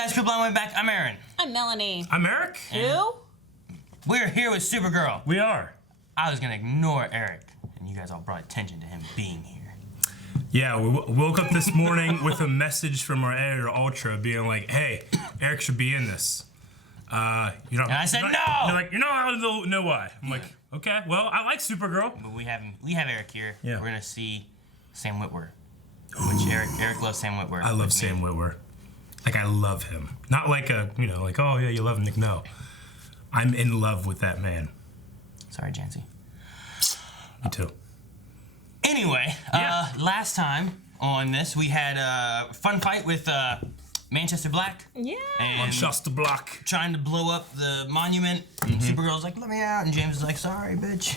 guys, Super Blind Way Back. I'm Aaron. I'm Melanie. I'm Eric. Who? We're here with Supergirl. We are. I was gonna ignore Eric, and you guys all brought attention to him being here. Yeah, we woke up this morning with a message from our editor, Ultra, being like, hey, Eric should be in this. And I said no! They're like, you're not allowed to know why. I'm like, okay, well, I like Supergirl. But we have Eric here. Yeah. We're gonna see Sam Witwer. Which Eric loves Sam Witwer. I love Sam Witwer. Like, I love him. Not like a, like, oh, yeah, you love him. No. I'm in love with that man. Sorry, Jancy. Me too. Anyway, last time on this, we had a fun fight with Manchester Black. Yeah. And Manchester Black. trying to blow up the monument. And Supergirl's like, let me out. And James is like, sorry, bitch.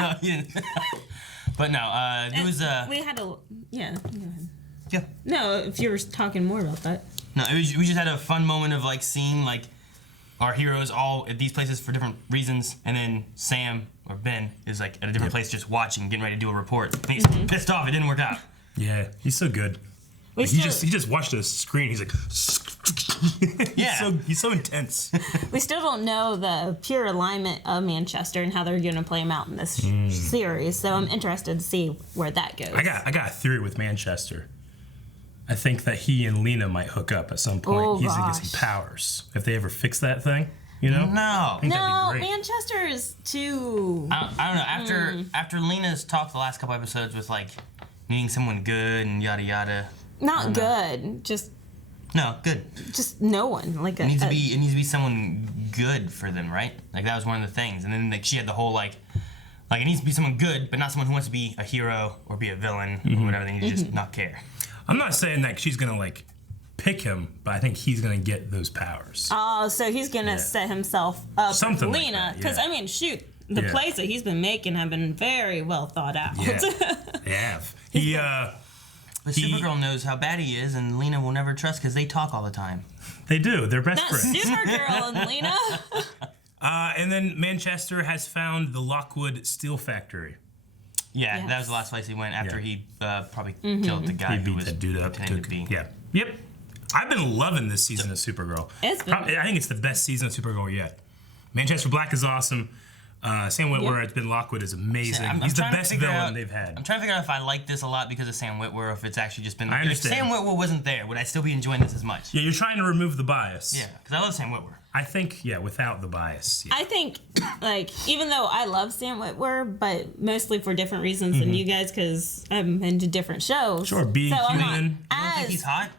No, he didn't. But no, there was a... We had a... Yeah, go ahead. Yeah. No, if you were talking more about that. No, we just had a fun moment of like seeing like our heroes all at these places for different reasons, and then Sam or Ben is like at a different place just watching, getting ready to do a report. And he's pissed off it didn't work out. Yeah, he's so good. Like, he just watched the screen. He's like, yeah, he's so intense. We still don't know the pure alignment of Manchester and how they're going to play him out in this series, so I'm interested to see where that goes. I got a theory with Manchester. I think that he and Lena might hook up at some point. Oh, He's gonna get some powers if they ever fix that thing. You know? No. I think that'd be great. Manchester is too... I don't know. After Lena's talked the last couple episodes with like needing someone good and yada yada. Not good, just good. just no one. Like It needs to be someone good for them, right? Like that was one of the things. And then like she had the whole like it needs to be someone good, but not someone who wants to be a hero or be a villain or whatever. They need to just not care. I'm not saying that she's gonna like pick him, but I think he's gonna get those powers. Oh, so he's gonna set himself up Something with like Lena. that, Because yeah. I mean, shoot, the plays that he's been making have been very well thought out. Yeah, they have. But Supergirl knows how bad he is, and Lena will never trust because they talk all the time. They do. They're best That's friends. Supergirl and Lena. And then Manchester has found the Lockwood Steel Factory. Yeah, Yes. that was the last place he went after he probably Mm-hmm. killed the guy He who beat was that dude up. pretending to be. Yeah. Yep. I've been loving this season of Supergirl. It's been- I think it's the best season of Supergirl yet. Manchester Black is awesome. Sam Witwer at Ben Lockwood is amazing. He's the trying to best figure villain out- they've had. I'm trying to figure out if I like this a lot because of Sam Witwer, or if it's actually just been. I understand. If Sam Witwer wasn't there, would I still be enjoying this as much? Yeah, you're trying to remove the bias. Yeah, because I love Sam Witwer. I think, without the bias. Yeah. I think, like, even though I love Sam Witwer, but mostly for different reasons than you guys, because I'm into different shows. Sure, being so I'm not human. You don't think he's hot?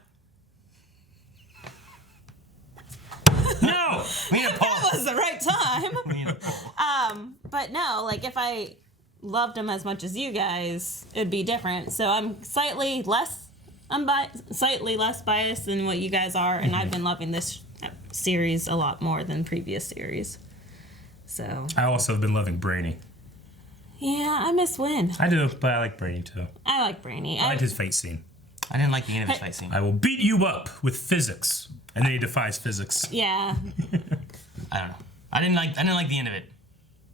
No! We need a poll. That was the right time. We need a poll. But no, like, if I loved him as much as you guys, it'd be different. So I'm slightly less biased than what you guys are, and I've been loving this series a lot more than previous series. So I also have been loving Brainy. yeah, I miss Win. I do, but I like Brainy too. I like Brainy. I like his fight scene. I didn't like the end of his fight scene. I will beat you up with physics. And then he defies physics. Yeah. I don't know. I didn't like the end of it.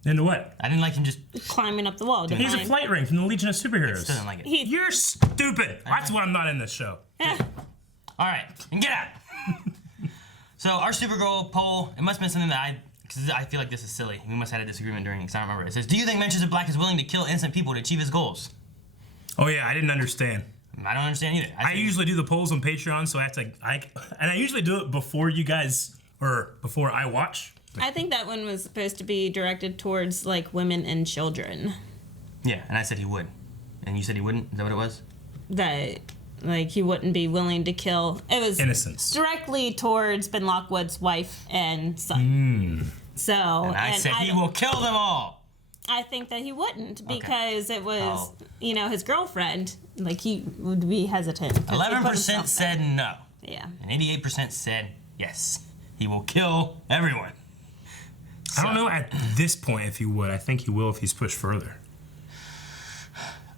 Into what? I didn't like him just. Climbing up the wall. He's a flight ring from the Legion of Superheroes. Still didn't like it. You're stupid. That's why I'm not in this show. All right, and get out. So our Supergirl poll, it must have been something that because I feel like this is silly. We must have had a disagreement during because I don't remember. It says, do you think Manchester Black is willing to kill innocent people to achieve his goals? Oh yeah, I didn't understand. I don't understand either. I usually do the polls on Patreon, so I have to, and I usually do it before you guys, or before I watch. I think that one was supposed to be directed towards, like, women and children. Yeah, and I said he would. And you said he wouldn't? Is that what it was? That, like, he wouldn't be willing to kill. It was Innocents. directly towards Ben Lockwood's wife and son. So, And I said he will kill them all. I think that he wouldn't because it was, his girlfriend. Like, he would be hesitant. 11% said no. Yeah. And 88% said yes. He will kill everyone. I don't know at this point if he would. I think he will if he's pushed further.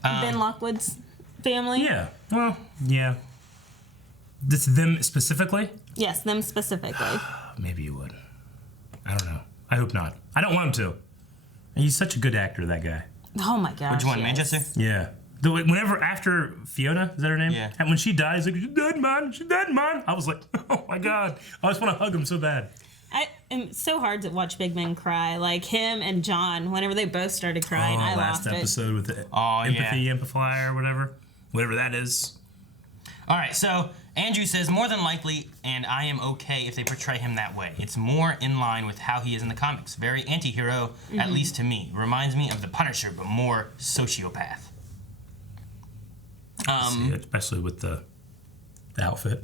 Ben Lockwood's family? Yeah. Well, yeah. This them specifically? Yes, them specifically. Maybe he would. I don't know. I hope not. I don't want him to. He's such a good actor, that guy. Oh my gosh. Which one, yes. Manchester? Yeah. Whenever after Fiona, is that her name? Yeah. And when she dies, like, she's dead, man. She's dead, man. I was like, oh my god. I just want to hug him so bad. It's so hard to watch big men cry. Like him and John, whenever they both started crying, I last lost episode with the empathy amplifier or whatever that is. All right, so Andrew says more than likely, and I am okay if they portray him that way. It's more in line with how he is in the comics. Very anti-hero, at least to me. Reminds me of the Punisher, but more sociopath. Especially with the outfit.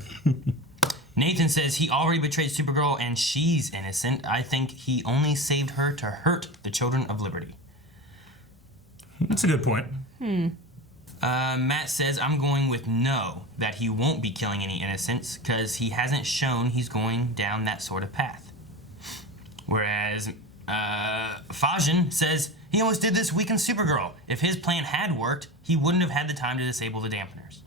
Nathan says he already betrayed Supergirl and she's innocent. I think he only saved her to hurt the Children of Liberty. That's a good point. Matt says I'm going with no, that he won't be killing any innocents because he hasn't shown he's going down that sort of path. Whereas Fajan says he almost did this week in Supergirl. If his plan had worked, he wouldn't have had the time to disable the dampeners.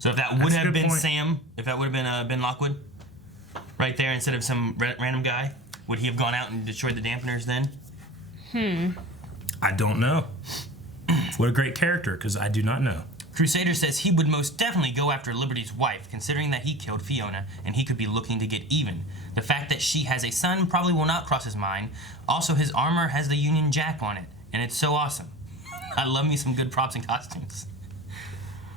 So if that would have been Sam, if that would have been Ben Lockwood, right there instead of some random guy, would he have gone out and destroyed the dampeners then? I don't know. What a great character, because I do not know. Crusader says he would most definitely go after Liberty's wife, considering that he killed Fiona, and he could be looking to get even. The fact that she has a son probably will not cross his mind. Also, his armor has the Union Jack on it, and it's so awesome. I love me some good props and costumes.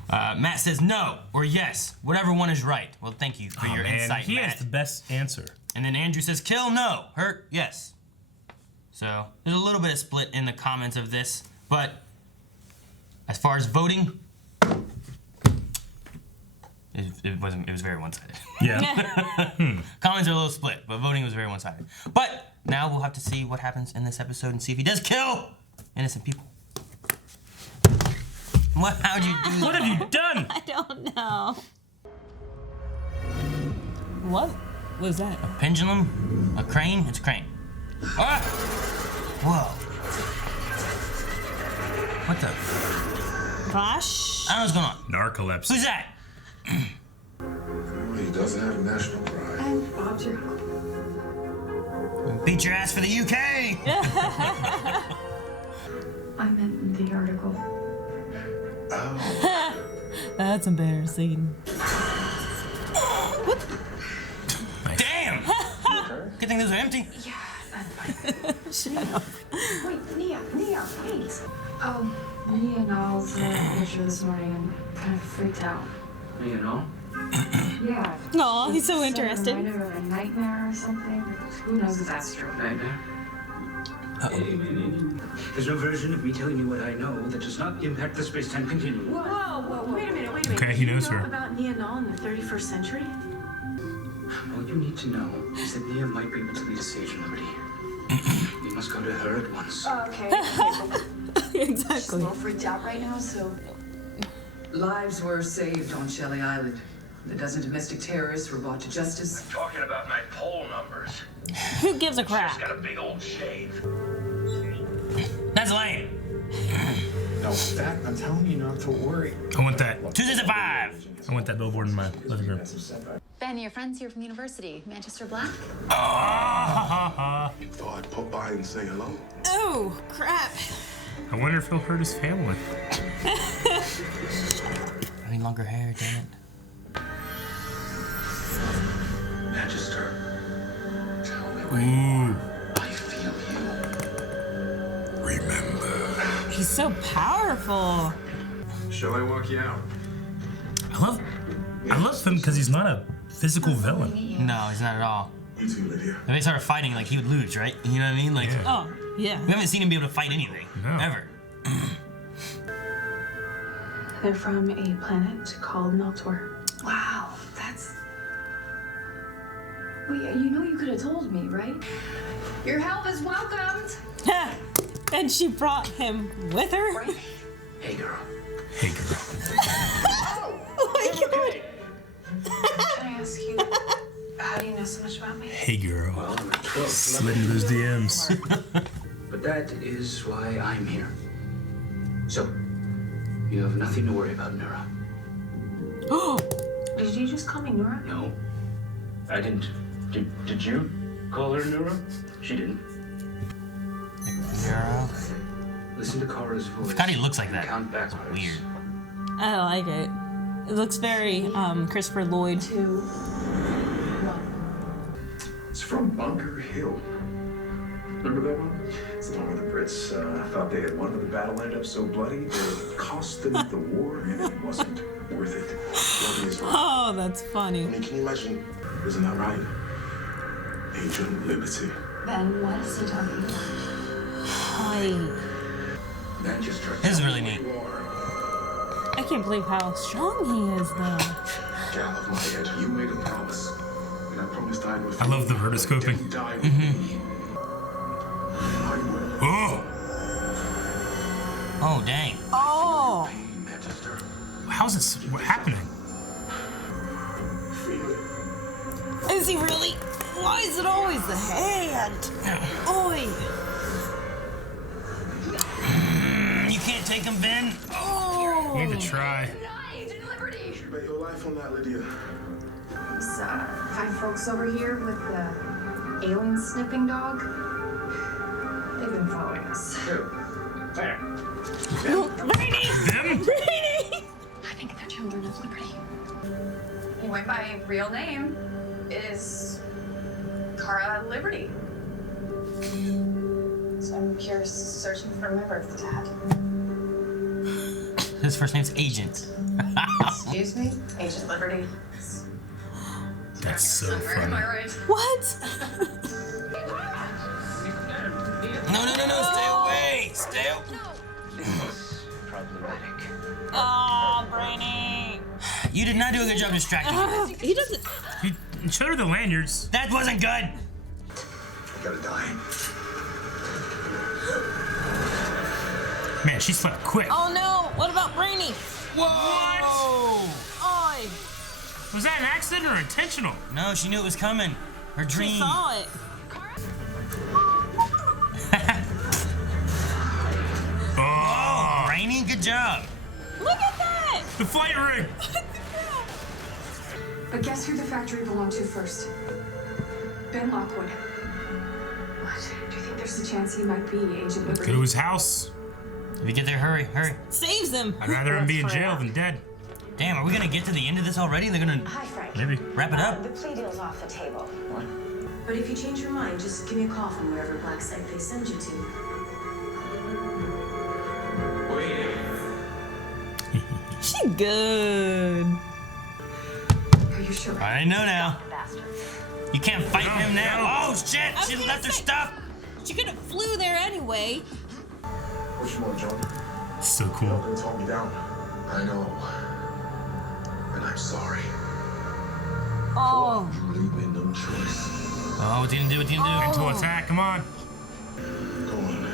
Matt says no, or yes, whatever one is right. Well, thank you for your insight, he Matt. has the best answer. And then Andrew says kill, no. Hurt, yes. So, there's a little bit of split in the comments of this, but as far as voting, it was very one-sided. Yeah. Comments are a little split, but voting was very one-sided. But now we'll have to see what happens in this episode and see if he does kill innocent people. How'd you do that? What have you done? I don't know. What was that? A pendulum? A crane? It's a crane. Ah! Whoa. What the? Flash? I don't know what's going on. Narcolepsy. Who's that? He doesn't have national pride. I'm Abdulr. Beat your ass for the UK! I meant the article. Oh. That's embarrassing. Damn! Good thing those are empty. Yeah, I'm fine. Shut up. Wait, Nia, wait. Nia and I was at a picture this morning and kind of freaked out. You know? Yeah. Aw, he's so It interested. reminded her of a nightmare or something. Who knows if that's true? Nightmare? There's no version of me telling you what I know that does not impact the space-time continuum. Whoa, wait a minute. Okay, he knows Do you know her. about Nia Null in the 31st century? All you need to know is that Nia might be able to lead a sage in Liberty. You must go to her at once. Okay. She's a Exactly. little freaked out right now, so... Lives were saved on Shelley Island. A dozen domestic terrorists were brought to justice. Talking about my poll numbers. Who gives a crap? Just got a big old shave. That's lame. No, that, I'm telling you not to worry. I want that. Tuesdays at 5. I want that billboard in my living room. Ben, your friends here from the university, Manchester Black? Ah. Thought I'd pop by and say hello. Oh, crap. I wonder if he'll hurt his family. I need longer hair, damn it. Manchester, tell me Ooh. I feel you. Remember. He's so powerful. Shall I walk you out? I love him because he's not a physical villain. No, he's not at all. You two, Lydia. If they started fighting, like, he would lose, right? You know what I mean? Like, Yeah. Oh, yeah. we haven't seen him be able to fight anything. No. Ever. They're from a planet called Meltor. Wow, that's... Wait, you know you could have told me, right? Your help is welcomed! And she brought him with her? Hey, girl. Hey, girl. Oh my god. Can I ask you, how do you know so much about me? Hey, girl. Well, I'm at 12. Slid into those DMs. But that is why I'm here. So, you have nothing to worry about, Nura. Did you just call me Nora? No, I didn't. Did you call her Nura? She didn't. Girl. Listen to Kara's voice. God, he looks like that. Count backwards. Weird. I like it. It looks very Christopher Lloyd. 2, 1. It's from Bunker Hill. Remember that one? It's the one where the Brits thought they had won, but the battle ended up so bloody it cost them the war, and it wasn't worth it. Bloody as well. Oh, that's funny. I mean, can you imagine? Isn't that right? Agent Liberty. Ben, what is he talking about? Hi. Manchester. This is really neat. You are. I can't believe how strong he is, though. Gal of my head, you made a promise. And I promised I would. I love the rotoscoping. Die with me. I will. Oh! Oh, dang. Oh! Pain, Manchester. How's this happening? Feel it. Is he really? Why is it always the hand? Oi! You can't take him, Ben. Oh! You need to try. Agent Liberty! You bet your life on that, Lydia. These fine folks over here with the alien sniffing dog, they've been following us. There. Brady! Them? Brady! I think they're children of liberty. He went by real name is Kara Liberty. So I'm here searching for my birth dad. His first name's Agent. Excuse me? Agent Liberty. That's so Am funny. I right? What? No, stay away. Stay away. Problematic. Oh, Brady! You did not do a good job distracting me. He doesn't. You showed her the lanyards. That wasn't good. I gotta die. Man, she slept quick. Oh no! What about Brainy? What? Oi! Was that an accident or intentional? No, she knew it was coming. Her She dream. saw it. Oh! Rainy, good job. Look at that! The flight rig! But guess who the factory belonged to first? Ben Lockwood. What? Do you think there's a chance he might be Agent Go to Liberty? his house. If you get there, hurry. Saves him. I'd rather him be in jail than dead. Damn, are we gonna get to the end of this already? They're gonna Hi, Frank. Maybe. wrap it up. The plea deal's off the table. What? But if you change your mind, just give me a call from wherever black site they send you to. She good. Are you sure? I know now. Bastard. You can't fight No, him now. no. Oh shit! was She gonna left her say- stuff. She could have flew there anyway. What you want, Johnny? So You're cool. not gonna talk me down. I know. And I'm sorry. Oh. You leave me no choice. Oh, what's he gonna do? Mental attack, come on. Go on.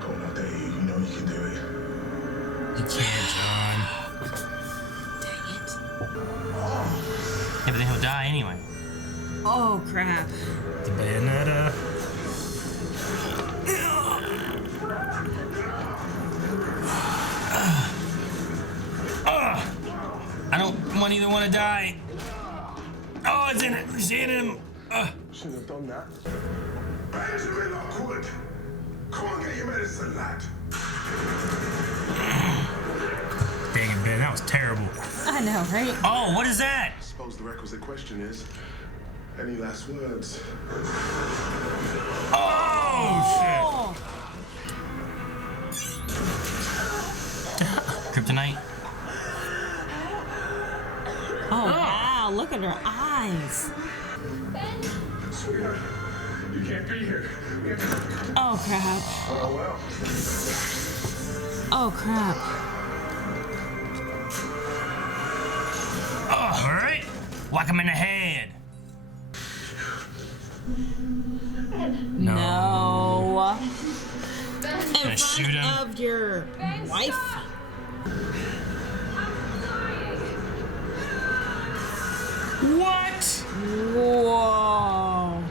Go on out there. You know you can do it. You can't, John. Yeah, but then he'll die anyway. Oh crap. The Bayonetta. I don't want either one to die. Oh, it's in it. She's in him. Shouldn't have done that. Benjamin Lockwood! Come on, get your medicine, lad. Dang it, Ben, that was terrible. I know, right? Oh, what is that? I suppose the requisite question is, any last words? Oh, Kryptonite. Oh wow, look at her eyes. Sweetheart, you can't be here. Oh crap. Oh, well. Oh crap. Oh, all right. Whack him in the head. No. In Gonna shoot him. front of your wife? What? Whoa.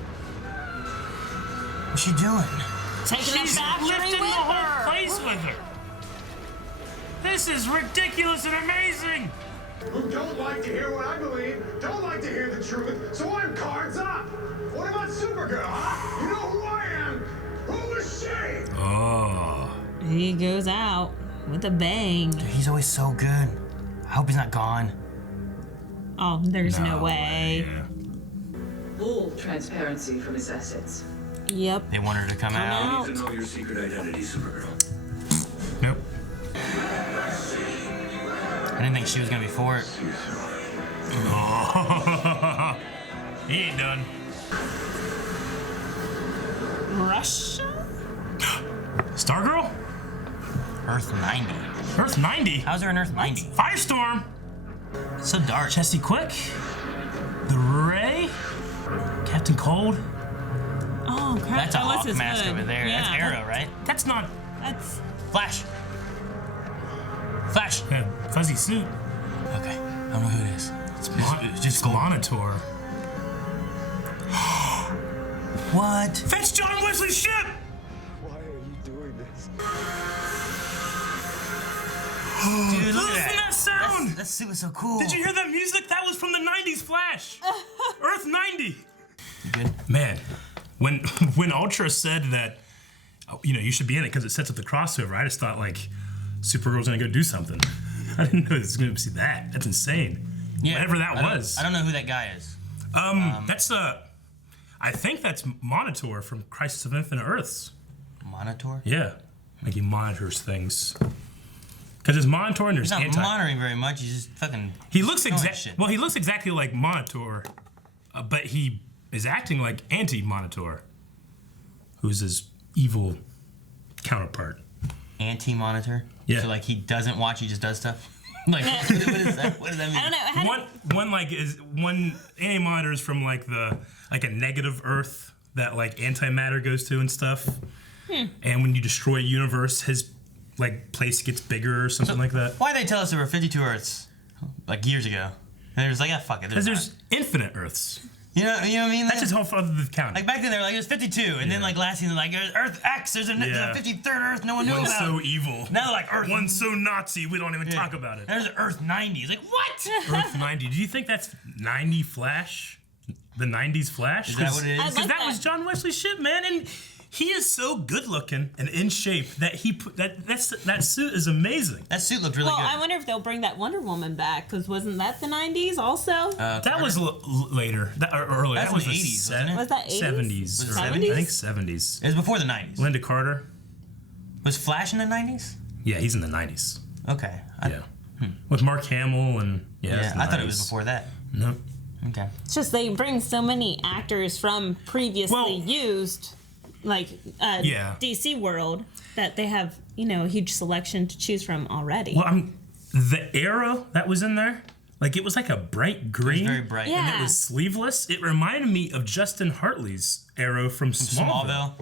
What's she doing? Taking She's a factory lifting with the whole her. place with her. This is ridiculous and amazing. Who don't like to hear what I believe, don't like to hear the truth, so I'm cards up. What about Supergirl, huh? You know who I am? Who was she? Oh. He goes out with a bang. Dude, he's always so good. I hope he's not gone. Oh, there's no way. Yeah. Full transparency from his assets. Yep. They want her to come out. I need to know your secret identity, Supergirl. Nope. I didn't think she was gonna be for it. Oh. He ain't done. Russia? Stargirl? Earth 90. Earth 90? How's there an Earth 90? Firestorm? It's so dark. Jesse Quick? The Ray? Captain Cold? Oh, crap. That's a that was Hawk his mask hood. over there. Yeah, That's Arrow, right? That's not... That's... Flash. Flash. Yeah, fuzzy suit. Okay. I don't know who it is. It's just Monitor. What? That's John Wesley's ship! Why are you doing this? Dude, look Listen at to that sound! That suit was so cool. Did you hear that music? That was from the 90s Flash. Earth 90. You good? Man, when Ultra said that, you know, you should be in it because it sets up the crossover, I just thought, like, Supergirl's gonna go do something. I didn't know it was gonna see that. That's insane. Yeah. Whatever that was. I don't know who that guy is. That's I think that's Monitor from Crisis of Infinite Earths. Monitor? Yeah, like he monitors things. Because there's Monitor and there's He's not Anti. monitoring very much. He's just fucking. He looks shit. Well, he looks exactly like Monitor, but he is acting like Anti-Monitor, who's his evil counterpart. Anti-monitor? Yeah. So like he doesn't watch, he just does stuff? Like what is that? What does that mean? I don't know. One Anti-Monitor is from like a negative Earth that like antimatter goes to and stuff. And when you destroy a universe, his like place gets bigger or something like that. Why'd they tell us there were 52 Earths like years ago? And they're just like, yeah, fuck it. Because there's infinite Earths. You know what I mean? That's just how far the count. Like back then they were like, there's 52, and then like last season like there's Earth X, there's a 53rd Earth no one knew One's about. so evil. Now they're like Earth. One's so Nazi we don't even talk about it. There's Earth 90. It's like what? Earth 90. Do you think that's 90 Flash? The 90s Flash? Is that what it is? Because that was John Wesley's ship, man, and he is so good looking and in shape that that suit is amazing. That suit looked really Well, good. I wonder if they'll bring that Wonder Woman back, because wasn't that the 90s also? That was later, or earlier. That That was was the 80s, wasn't it? Was that 80s? 70s. Was it or 70s? I think 70s. It was before the 90s. Linda Carter. Was Flash in the 90s? Yeah, he's in the 90s. Okay. With Mark Hamill and Yeah, the I thought it 90s. was before that. No. Okay. It's just they bring so many actors from previously used, like DC world, that they have, you know, a huge selection to choose from already. Well, the Arrow that was in there, like it was like a bright green. It was very bright. And it was sleeveless. It reminded me of Justin Hartley's Arrow from Smallville.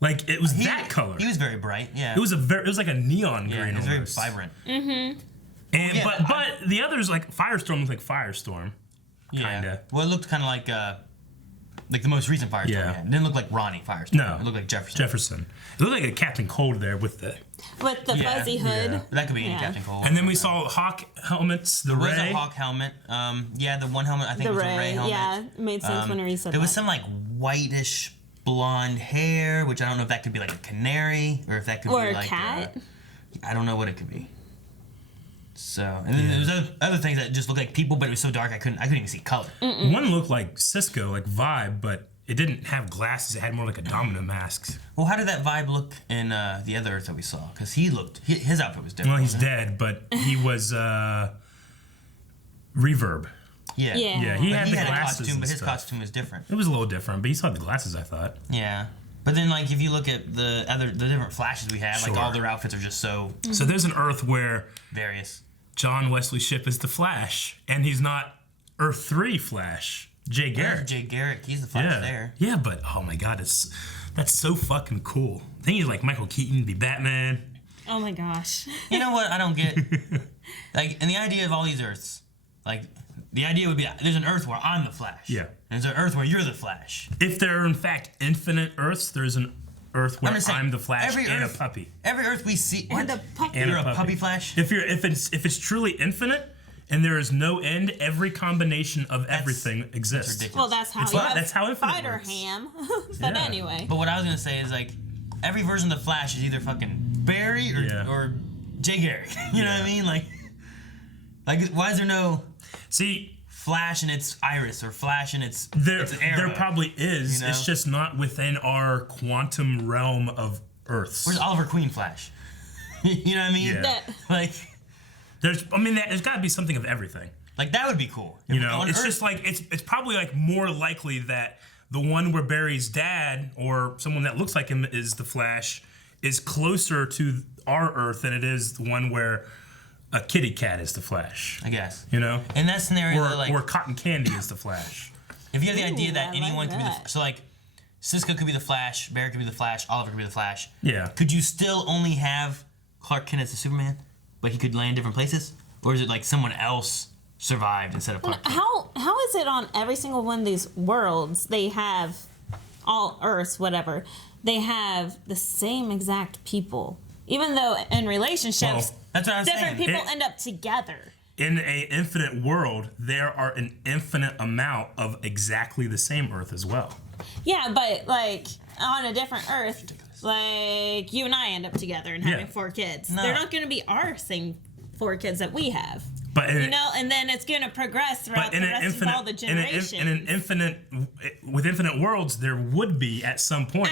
Like it was that color. He was very bright. Yeah. It was like a neon green. Yeah, it was very almost. vibrant. Mm-hmm. And but the others like Firestorm looked like Firestorm. Yeah. Kinda. Well, it looked kind of like the most recent Firestorm. Yeah. It didn't look like Ronnie Firestorm. No. It looked like Jefferson. Jefferson. It looked like a Captain Cold there with the fuzzy hood. Yeah. That could be any Captain Cold. And then we saw Hawk helmets. The There was Ray. a Hawk helmet. Yeah, the one helmet I think The was Ray, a Ray helmet. yeah, it made sense when he said There was that. some like whitish blonde hair, which I don't know if that could be like a canary or if that could Or be a like cat. I don't know what it could be. So, and then there was other things that just looked like people, but it was so dark I couldn't even see color. One looked like Cisco, like Vibe, but it didn't have glasses. It had more like a domino mask. Well, how did that vibe look in the other Earth that we saw? Because his outfit was different. Well, he's wasn't it? dead, but he was Reverb. Yeah. Yeah, he But had the a glasses costume, and but his stuff. costume was different. It was a little different, but you saw the glasses, I thought. Yeah. But then, like, if you look at the different flashes we have, like Sure. all their outfits are just so So there's an Earth where various. John Wesley's ship is the Flash, and he's not Earth 3 Flash. Jay Garrick. Jay Garrick, he's the Flash there. Yeah, but oh my God, that's so fucking cool. I think he's like Michael Keaton to be Batman. Oh my gosh. You know what I don't get? Like, and the idea of all these Earths, like, the idea would be there's an Earth where I'm the Flash. Yeah. And there's an Earth where you're the Flash. If there are in fact infinite Earths, there's an Earth where I'm just saying, I'm the Flash every and Earth- a puppy. Every Earth we see. And a puppy. And You're a puppy Flash? If it's truly infinite and there is no end, every combination of everything exists. ridiculous. Well, that's how It's you not- have that's how Infinite Spider works. Ham. But Yeah. anyway. But what I was gonna say is like every version of the Flash is either fucking Barry or Jay Garrick. You know what I mean? Like why is there no Flash and its Iris or Flash and its Arrow? There probably is. You know? It's just not within our quantum realm of Earths. Where's Oliver Queen Flash? You know what I mean? Yeah. Like there's got to be something of everything. Like that would be cool. You know, it's just like it's probably like more likely that the one where Barry's dad or someone that looks like him is the Flash is closer to our Earth than it is the one where a kitty cat is the Flash. I guess. You know? In that scenario, or Cotton Candy is the Flash. If you have the idea that anyone could be so like Cisco could be the Flash, Barry could be the Flash, Oliver could be the Flash. Yeah. Could you still only have Clark Kent as the Superman, but he could land different places? Or is it like someone else survived instead of Clark Kent? How is it on every single one of these worlds they have all Earths, whatever, they have the same exact people? Even though in relationships, that's what I'm different saying. people end up together. In an infinite world, there are an infinite amount of exactly the same Earth as well. Yeah, but like on a different Earth, like you and I end up together and having 4 kids. No. They're not going to be our same 4 kids that we have. But you know, and then it's going to progress throughout the rest of all the generations. With infinite worlds, there would be at some point.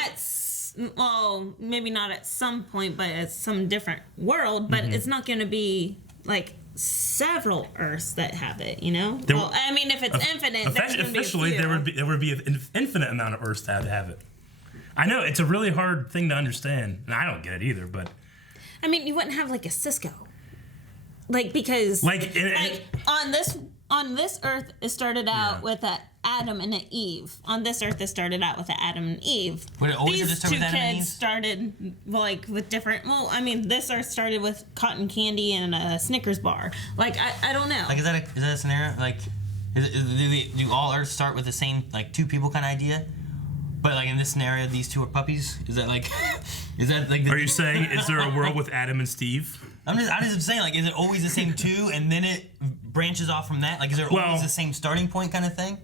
Well, maybe not at some point, but at some different world. But it's not going to be like several Earths that have it. You know. Well, I mean, if it's infinite, officially there would be an infinite amount of Earths that have it. I know it's a really hard thing to understand, and I don't get it either. But I mean, you wouldn't have like a Cisco. Like because on this Earth it started out with an Adam and an Eve. On this Earth it started out with an Adam and Eve. Would it always These start two with Adam and kids Eve? started like with different. Well, I mean, this Earth started with cotton candy and a Snickers bar. Like I don't know. Like is that a scenario? Like do all Earths start with the same like 2 people kind of idea? But like in this scenario, these 2 are puppies. Is that like? Are you saying is there a world with Adam and Steve? I'm just saying, like, is it always the same 2, and then it branches off from that? Like, is there always the same starting point kind of thing?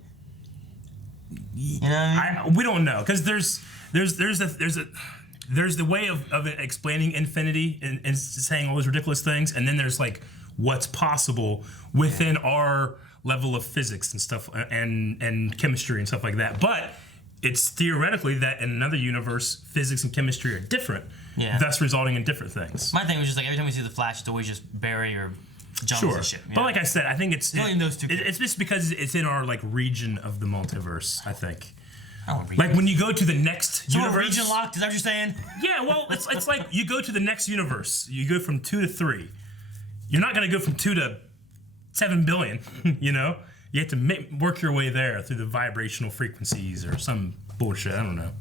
You know what I mean? We don't know because there's the way of explaining infinity and saying all those ridiculous things, and then there's like what's possible within our level of physics and stuff and chemistry and stuff like that. But it's theoretically that in another universe, physics and chemistry are different. Yeah. Thus resulting in different things. My thing was just like every time we see the Flash, it's always just Barry or John and shit. But like I said, I think it's only those 2. It's just because it's in our like region of the multiverse. I think. I don't like when you go to the next universe. Region locked? Is that what you're saying? Yeah. Well, it's like you go to the next universe. You go from 2 to 3. You're not going to go from 2 to 7 billion. You know, you have to work your way there through the vibrational frequencies or some bullshit. I don't know.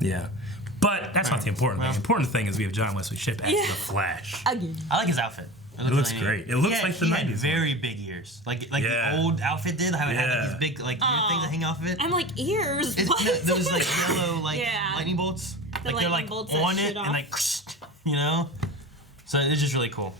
Yeah. But that's not the important thing. The important thing is we have John Wesley Shipp as the Flash. Again. I like his outfit. It looks great. It looks like the 90s. He had very big ears. Like the old outfit did. How it had like these big like ear things that hang off of it. I'm like ears. Those like yellow like lightning bolts. The like they're like on it and like you know. So it's just really cool.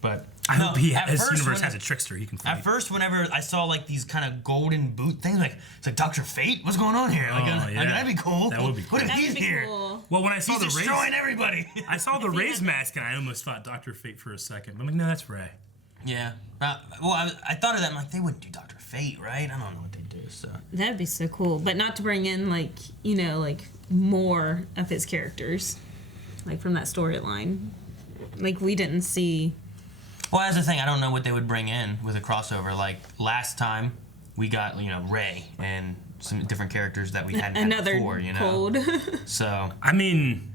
But I hope his universe has a trickster he can fight. At first, whenever I saw like these kind of golden boot things, like it's like Dr. Fate. What's going on here? Like, that'd be cool. That would be cool. What if he's here? Cool. Well, when I saw he's destroying everybody. I saw the Ray's mask and I almost thought Dr. Fate for a second. But I'm like, no, that's Ray. Yeah. Well, I thought of that. I'm like, they wouldn't do Dr. Fate, right? I don't know what they do. So that'd be so cool, but not to bring in like like more of his characters, like from that storyline. Like we didn't see. Well, that's the thing. I don't know what they would bring in with a crossover. Like last time, we got Ray and some different characters that we hadn't had before. Cold. So I mean,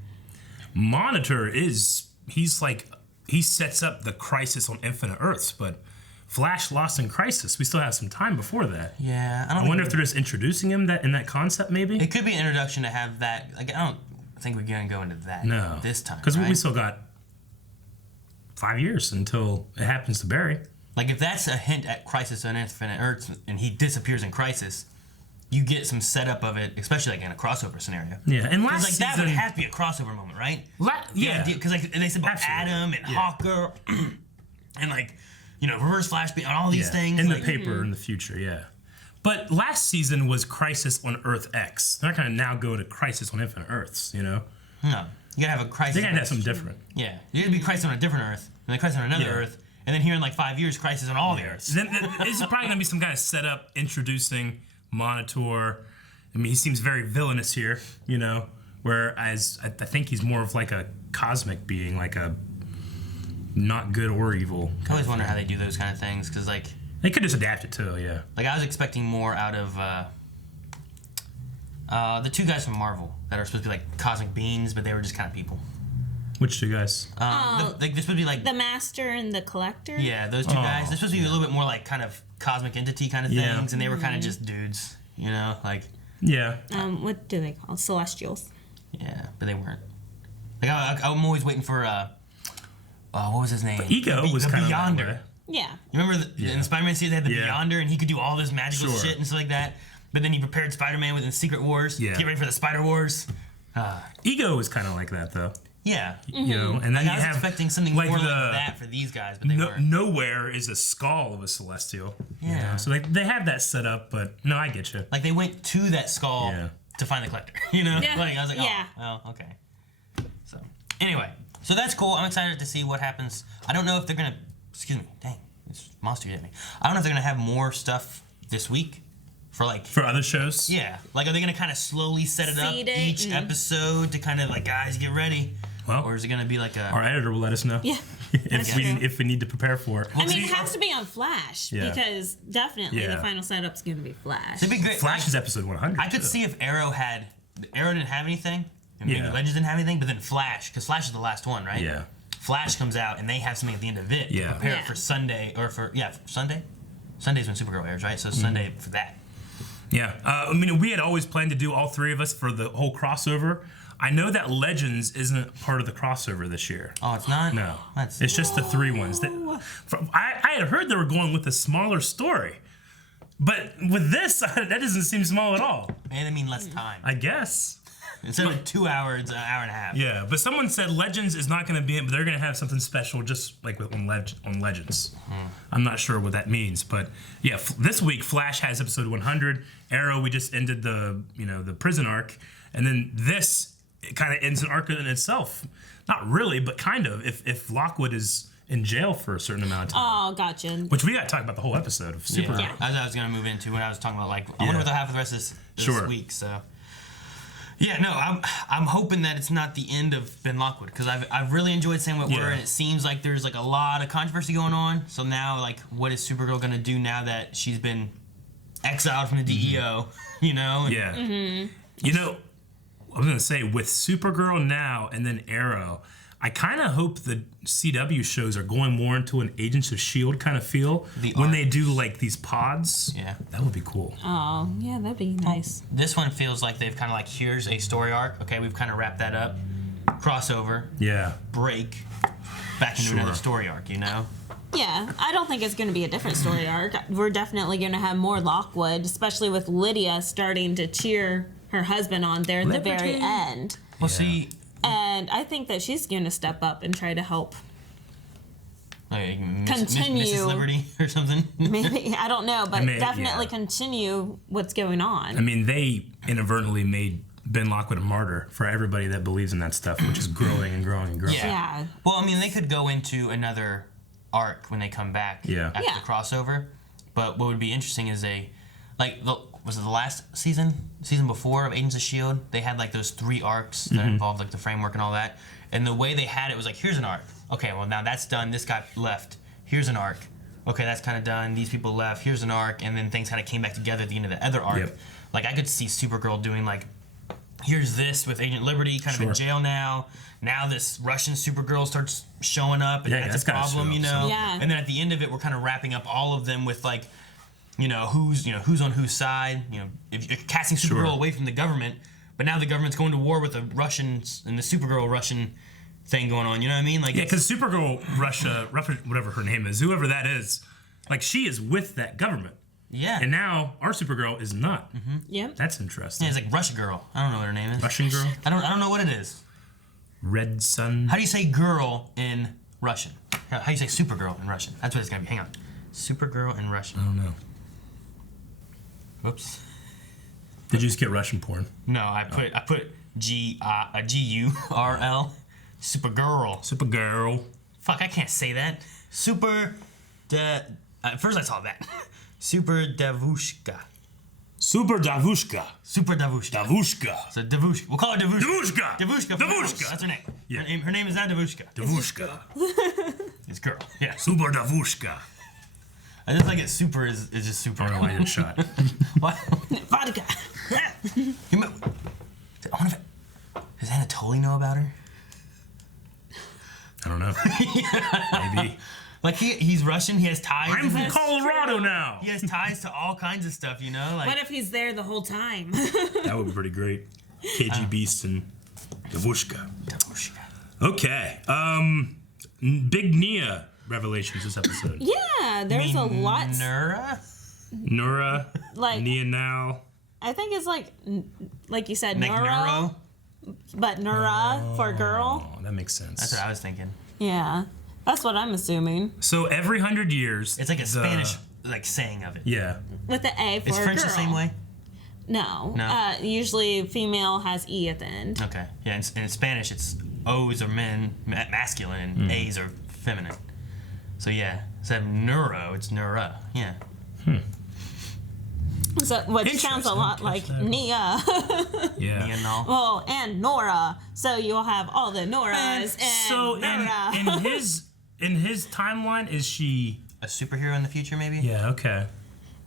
Monitor he sets up the Crisis on Infinite Earths, but Flash Lost in Crisis. We still have some time before that. Yeah, I wonder if they're just introducing him in that concept. Maybe it could be an introduction to have that. Like I don't think we're gonna go into that. This time because we still got 5 years until it happens to Barry. Like if that's a hint at Crisis on Infinite Earths and he disappears in Crisis, you get some setup of it, especially like in a crossover scenario. Yeah, and last season that would have to be a crossover moment, right? Because like they said about Adam and Hawker and like Reverse Flash and all these things in the paper in the future. Yeah, but last season was Crisis on Earth X. They're not gonna now go to Crisis on Infinite Earths. No. You gotta have a crisis. They gotta have something different. Yeah, you gotta be crisis on a different Earth, and then crisis on another Earth, and then here in like 5 years, crisis on all the Earths. Then it's probably gonna be some kind of setup introducing Monitor. I mean, he seems very villainous here, you know. Whereas I think he's more of like a cosmic being, like a not good or evil. I always wonder how they do those kind of things, because like they could just adapt it too, yeah. Like I was expecting more out of the two guys from Marvel that are supposed to be like cosmic beings, but they were just kind of people. Which two guys? They're supposed to be like the Master and the Collector. Yeah, those two guys. They're supposed to be a little bit more like kind of cosmic entity kind of things, and they were kind of just dudes, you know, like. Yeah. What do they call Celestials? Yeah, but they weren't. Like I'm always waiting for what was his name? But Ego was kind of Beyonder. Yeah. You remember in the Spider-Man series they had the Beyonder, and he could do all this magical shit and stuff like that. But then he prepared Spider-Man within Secret Wars. Yeah. Get ready for the Spider Wars. Ego was kind of like that though. Yeah. You know, and then I was expecting something more like that for these guys, but they weren't. Nowhere is a skull of a Celestial. Yeah. You know? So they have that set up, but no, I get you. Like they went to that skull to find the Collector. You know? Yeah. Like I was like, oh, okay. So anyway, so that's cool. I'm excited to see what happens. I don't know if they're gonna. Excuse me. Dang, this monster hit me. I don't know if they're gonna have more stuff this week. For other shows? Yeah. Like, are they going to kind of slowly set it up each episode to kind of like, guys, get ready? Well, or is it going to be like a... Our editor will let us know. Yeah. if we need to prepare for it. I mean, it has to be on Flash because definitely the final setup's going to be Flash. It'd be great. Flash is episode 100. I could see if Arrow didn't have anything, and maybe Legends didn't have anything, but then Flash, because Flash is the last one, right? Yeah. Flash comes out, and they have something at the end of it. Yeah. Prepare it for Sunday, or for Sunday? Sunday's when Supergirl airs, right? So Sunday for that. Yeah, I mean, we had always planned to do all three of us for the whole crossover. I know that Legends isn't part of the crossover this year. Oh, it's not? No, it's just the three ones. I had heard they were going with a smaller story, but with this, that doesn't seem small at all. And I mean less time. I guess. Instead of 2 hours, it's an hour and a half. Yeah, but someone said Legends is not going to be it, but they're going to have something special just like on Legends. I'm not sure what that means, but yeah, this week Flash has episode 100. Arrow, we just ended the prison arc, and then this kind of ends an arc in itself. Not really, but kind of. If Lockwood is in jail for a certain amount of time. Oh, gotcha. Which we got to talk about the whole episode of Supergirl. Yeah. As I was going to move into when I was talking about I wonder what they'll have for the rest of this week. So. Yeah, no, I'm hoping that it's not the end of Ben Lockwood, because I've really enjoyed Sam Witwer, and it seems like there's like a lot of controversy going on. So now, like, what is Supergirl gonna do now that she's been exiled from the DEO? You know? And, You know, I was gonna say with Supergirl now and then Arrow, I kind of hope the CW shows are going more into an Agents of S.H.I.E.L.D. kind of feel when they do like these pods. Yeah. That would be cool. Oh, yeah, that'd be nice. This one feels like they've kind of like, here's a story arc. Okay, we've kind of wrapped that up. Crossover. Yeah. Break. Back into another story arc, you know? Yeah, I don't think it's going to be a different story arc. We're definitely going to have more Lockwood, especially with Lydia starting to cheer her husband on there at the very end. Well, see... And I think that she's going to step up and try to help continue Mrs. Liberty or something. Maybe, I don't know, but definitely continue what's going on. I mean, they inadvertently made Ben Lockwood a martyr for everybody that believes in that stuff, which is growing and growing and growing. Yeah. Well, I mean, they could go into another arc when they come back after the crossover. But what would be interesting is was it the last season before of Agents of S.H.I.E.L.D.? They had like those 3 arcs that involved like the framework and all that. And the way they had it was like, here's an arc. Okay, well now that's done. This guy left. Here's an arc. Okay, that's kind of done. These people left. Here's an arc. And then things kind of came back together at the end of the other arc. Yep. Like I could see Supergirl doing like, here's this with Agent Liberty kind of in jail now. Now this Russian Supergirl starts showing up and that's a problem, you know? Yeah. And then at the end of it, we're kind of wrapping up all of them with like, who's on whose side. If you're casting Supergirl away from the government, but now the government's going to war with the Russians and the Supergirl Russian thing going on. You know what I mean? Like because Supergirl Russia, whatever her name is, whoever that is, like she is with that government. Yeah. And now our Supergirl is not. Yep. That's interesting. Yeah, it's like Russian Girl. I don't know what her name is. Russian Girl? I don't know what it is. Red Sun. How do you say girl in Russian? How do you say Supergirl in Russian? That's what it's gonna be. Hang on. Supergirl in Russian. I don't know. Whoops. Did you just get Russian porn? No, I put G-U-R-L. Supergirl. Supergirl. Fuck, I can't say that. First I saw that. Super Davushka. Super Davushka. Super Davushka. Davushka. So Davushka. We'll call her Davushka. Davushka. Davushka. Davushka. That's her name. Yeah. Her name is not Davushka. Davushka. It's girl. Yeah. Super Davushka. I just like it. Super is just super. I don't know why you shot. What? Vodka. I wonder if does Anatoly know about her? I don't know. Maybe. Like he's Russian. He has ties. I'm from Colorado now. He has ties to all kinds of stuff, you know. Like, What if he's there the whole time? That would be pretty great. KG Beast and Davushka. Okay. Big Nia revelations this episode. Yeah, there's a lot. Nura. Like Nia now. I think it's like you said, Like neuro, neuro? but Nura for girl. Oh, that makes sense. That's what I was thinking. Yeah, that's what I'm assuming. So every 100 years, It's like a Spanish like saying of it. Yeah. With the A for Is French girl. the same way? No. No. Usually female has E at the end. Okay. Yeah. In Spanish, it's O's are men, masculine, and A's are feminine. So yeah, instead of neuro, it's neura. Yeah. So, which sounds a lot like Nia. Yeah. Nia no. Well, and Nora. So you'll have all the Noras and So Nora. in his timeline, is she A superhero in the future, maybe. Yeah, okay.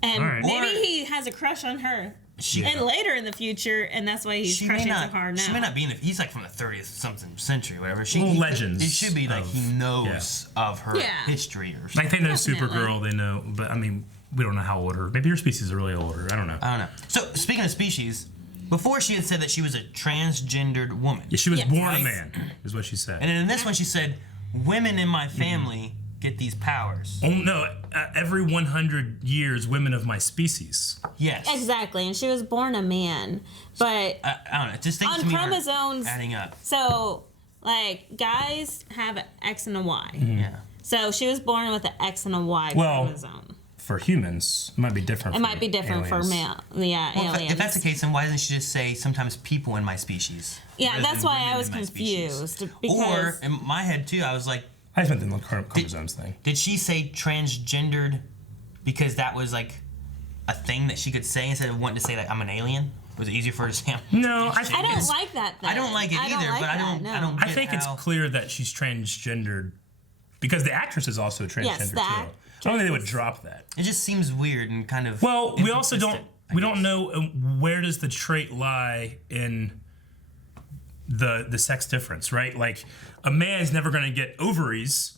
And All right. maybe Or- he has a crush on her. She- And later in the future, and that's why he's She may crushing so not. hard now. She may not be in the. He's like from the 30th something century, whatever. Well, legends It should be like of- he knows of her Yeah. history or Like something. they know Definitely. Supergirl, they know, but I mean, we don't know how old her. Maybe her species is really older. I don't know. I don't know. So speaking of species, before she had said that she was a transgendered woman, Yeah, she was Yes. born Right. a man, is what she said. and then in this one she said, "Women in my family get these powers." Oh no! Every 100 years, women of my species. Yes. Exactly, and she was born a man. But I don't know. Just think on to me chromosomes, adding up. so like guys have an X and a Y. Yeah. So she was born with an X and a Y Well, chromosome. For humans, it might be different. It might be different for male. Yeah, Well, aliens. if that's the case, then why doesn't she just say sometimes people in my species? Yeah, rather that's than why women I was in my species? confused. Or Because in my head too, I was like, I just meant the chromosomes thing. did she say transgendered because that was like a thing that she could say instead of wanting to say like I'm an alien? Was it easier for her to say? No, I don't like that. Then. I don't like it I don't either, like but I that, don't. no. I don't. I get think it's how- clear that she's transgendered because the actress is also transgender that. too. I don't think they would drop that. It just seems weird and kind of. Well, we also don't inconsistent, I we don't guess. know where does the trait lie in the sex difference, right? Like a man is never going to get ovaries,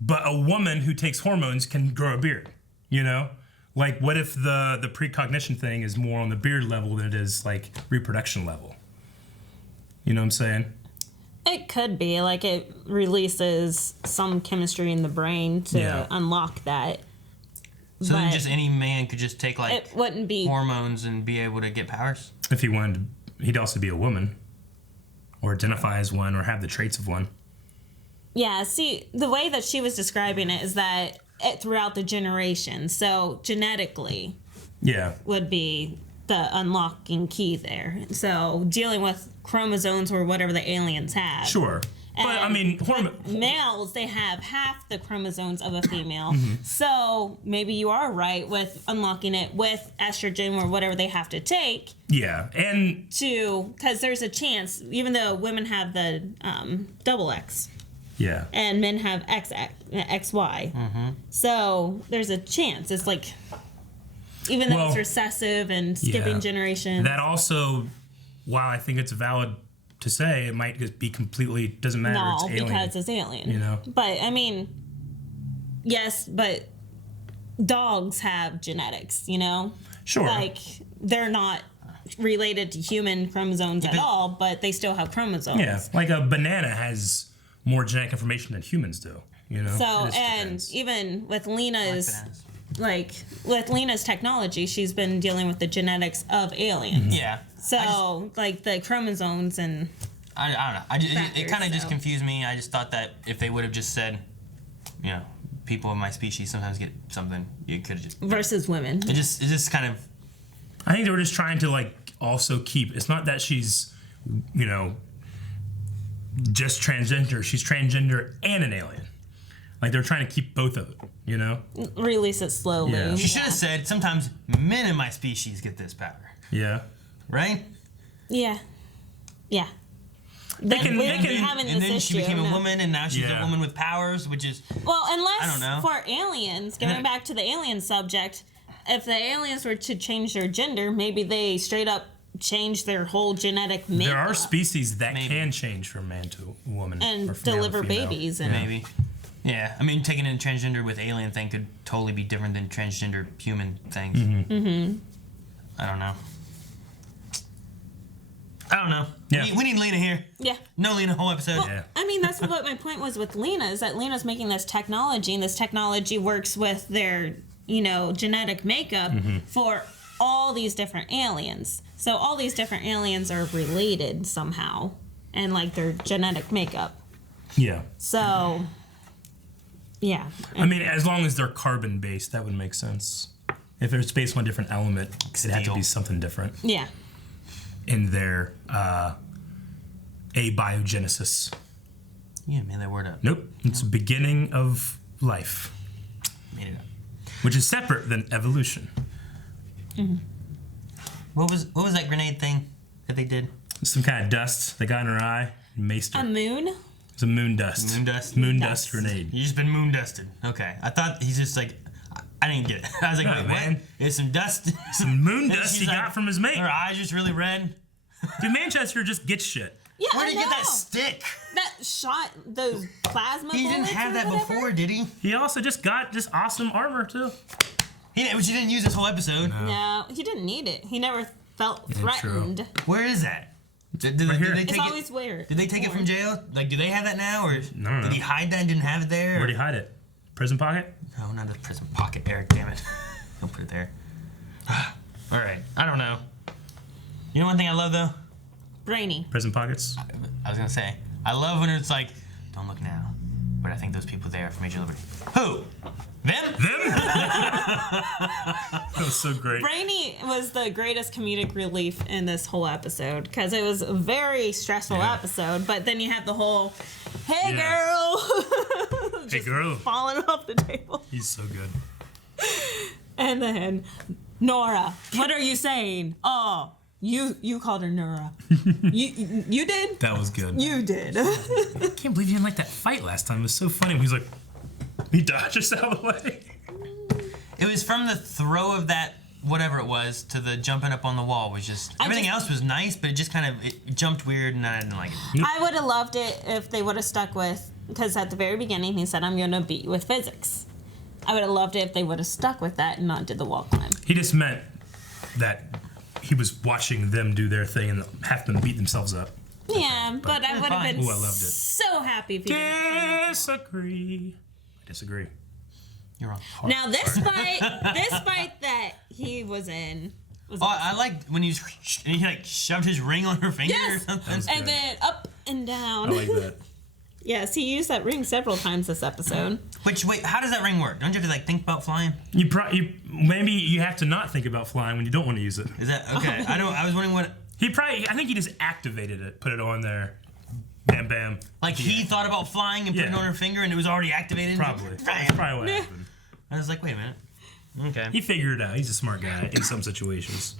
but a woman who takes hormones can grow a beard. You know, like what if the precognition thing is more on the beard level than it is like reproduction level? You know what I'm saying? It could be like it releases some chemistry in the brain to Yeah. unlock that. So then but just any man could just take like it wouldn't be. hormones and be able to get powers. If he wanted, he'd also be a woman, or identify as one, or have the traits of one. Yeah, see, the way that she was describing it is that it throughout the generations. So genetically Yeah. would be the unlocking key there. So dealing with chromosomes or whatever the aliens have. Sure. But I And mean, with males, they have half the chromosomes of a female. Mm-hmm. So maybe you are right with unlocking it with estrogen or whatever they have to take yeah, and to, because there's a chance, even though women have the double X yeah, and men have XY. Mm-hmm. So there's a chance. It's like, even though Well, it's recessive and skipping yeah. generations. that also, while I think it's valid to say, it might just be completely doesn't matter. No, it's alien. because it's alien. You know? But I mean, yes, but dogs have genetics, you know? Sure. Like, they're not related to human chromosomes at all, but they still have chromosomes. Yeah, like a banana has more genetic information than humans do. You know. So, It just and depends. even with Lena's, Bananas. like, with Lena's technology, she's been dealing with the genetics of aliens. Yeah. So, like, the chromosomes and... I don't know. It Factors, kind of just so. confused me. I just thought that if they would have just said, you know, people of my species sometimes get something, you could have just. versus women. It just kind of. I think they were just trying to like also keep. It's not that she's, you know, just transgender. She's transgender and an alien. Like they're trying to keep both of it. You know, release it slowly. Yeah. She should have said sometimes men in my species get this power. Yeah. Right. Yeah. Yeah. They can having and this then she issue, became a no. woman, and now she's Yeah. a woman with powers, which is Well, unless I don't know. for aliens, going back to the alien subject, if the aliens were to change their gender, maybe they straight up change their whole genetic makeup. There are species that can change from man to woman and or from male to deliver female. babies. And maybe. Yeah, I mean, taking in transgender with alien thing could totally be different than transgender human things. I don't know. Yeah. We need Lena here. Yeah. No Lena whole episode. Well, Yeah. I mean, that's what my point was with Lena, is that Lena's making this technology, and this technology works with their, you know, genetic makeup for all these different aliens. So all these different aliens are related somehow, and like their genetic makeup. Yeah. So, yeah. I mean, as long as they're carbon based, that would make sense. If it's based on a different element, it'd have to be something different Yeah. in their abiogenesis. Yeah, man, that word up. Nope. It's the beginning of life, Made it up. which is separate than evolution. What was that grenade thing that they did? Some kind of dust they got in her eye and maced her. A moon? It's a moon dust. Moon dust? Moon Dust. dust grenade. You just been moon dusted. Okay, I thought he's just like, I didn't get it. I was like, No, wait, man. what? It's some dust. Some moon And dust she's he like, got from his mate. Her eyes just really red. Dude, Manchester just gets shit. Yeah, Where I did he get know. that stick? That shot those plasma He didn't bullets have or that whatever? before, did he? He also just got just awesome armor too. But you didn't use this whole episode. No, he didn't need it. He never felt Yeah, true. threatened. Where is that? Did Right here. they It's take always it? weird. Did they take it from jail? Like, do they have that now, or No. did he hide that and didn't have it there? Where'd he hide it? Prison pocket? No, not the prison pocket, Eric. Damn it! Don't put it there. All right, I don't know. You know one thing I love though? Brainy. Prison pockets? I was gonna say I love when it's like, don't look now, but I think those people there from Age of Liberty. Who? Them? That was so great. Brainy was the greatest comedic relief in this whole episode because it was a very stressful episode. But then you have the whole, "Hey Yeah. girl," Hey girl. falling off the table, He's so good. and then Nora, what are you saying? Oh, you called her Nora. you did. That was good. You did. I can't believe you didn't like that fight last time. It was so funny. He's like, he dodges out of the way. It was from the throw of that whatever it was to the jumping up on the wall was just everything else was nice, but it just kind of it jumped weird and I didn't like it. I would have loved it if they would have stuck with, because at the very beginning he said, "I'm going to beat you with physics." I would have loved it if they would have stuck with that and not did the wall climb. He just meant that he was watching them do their thing and half them beat themselves up. Yeah, but I would have been Ooh, I loved it. so happy if you didn't. Disagree. I disagree. You're wrong. Now this fight that he was in was Oh, I liked when he like shoved his ring on her finger Yes. or something. and then up and down. I like that. Yes, he used that ring several times this episode. Which wait, how does that ring work? Don't you have to like think about flying? Maybe you have to not think about flying when you don't want to use it. Is that okay? I was wondering what. I think he just activated it, put it on there. Bam, bam. Like he thought about flying and put it on her finger and it was already activated? Probably. Bam. That's probably what happened. I was like, wait a minute. Okay. He figured it out. He's a smart guy in some situations.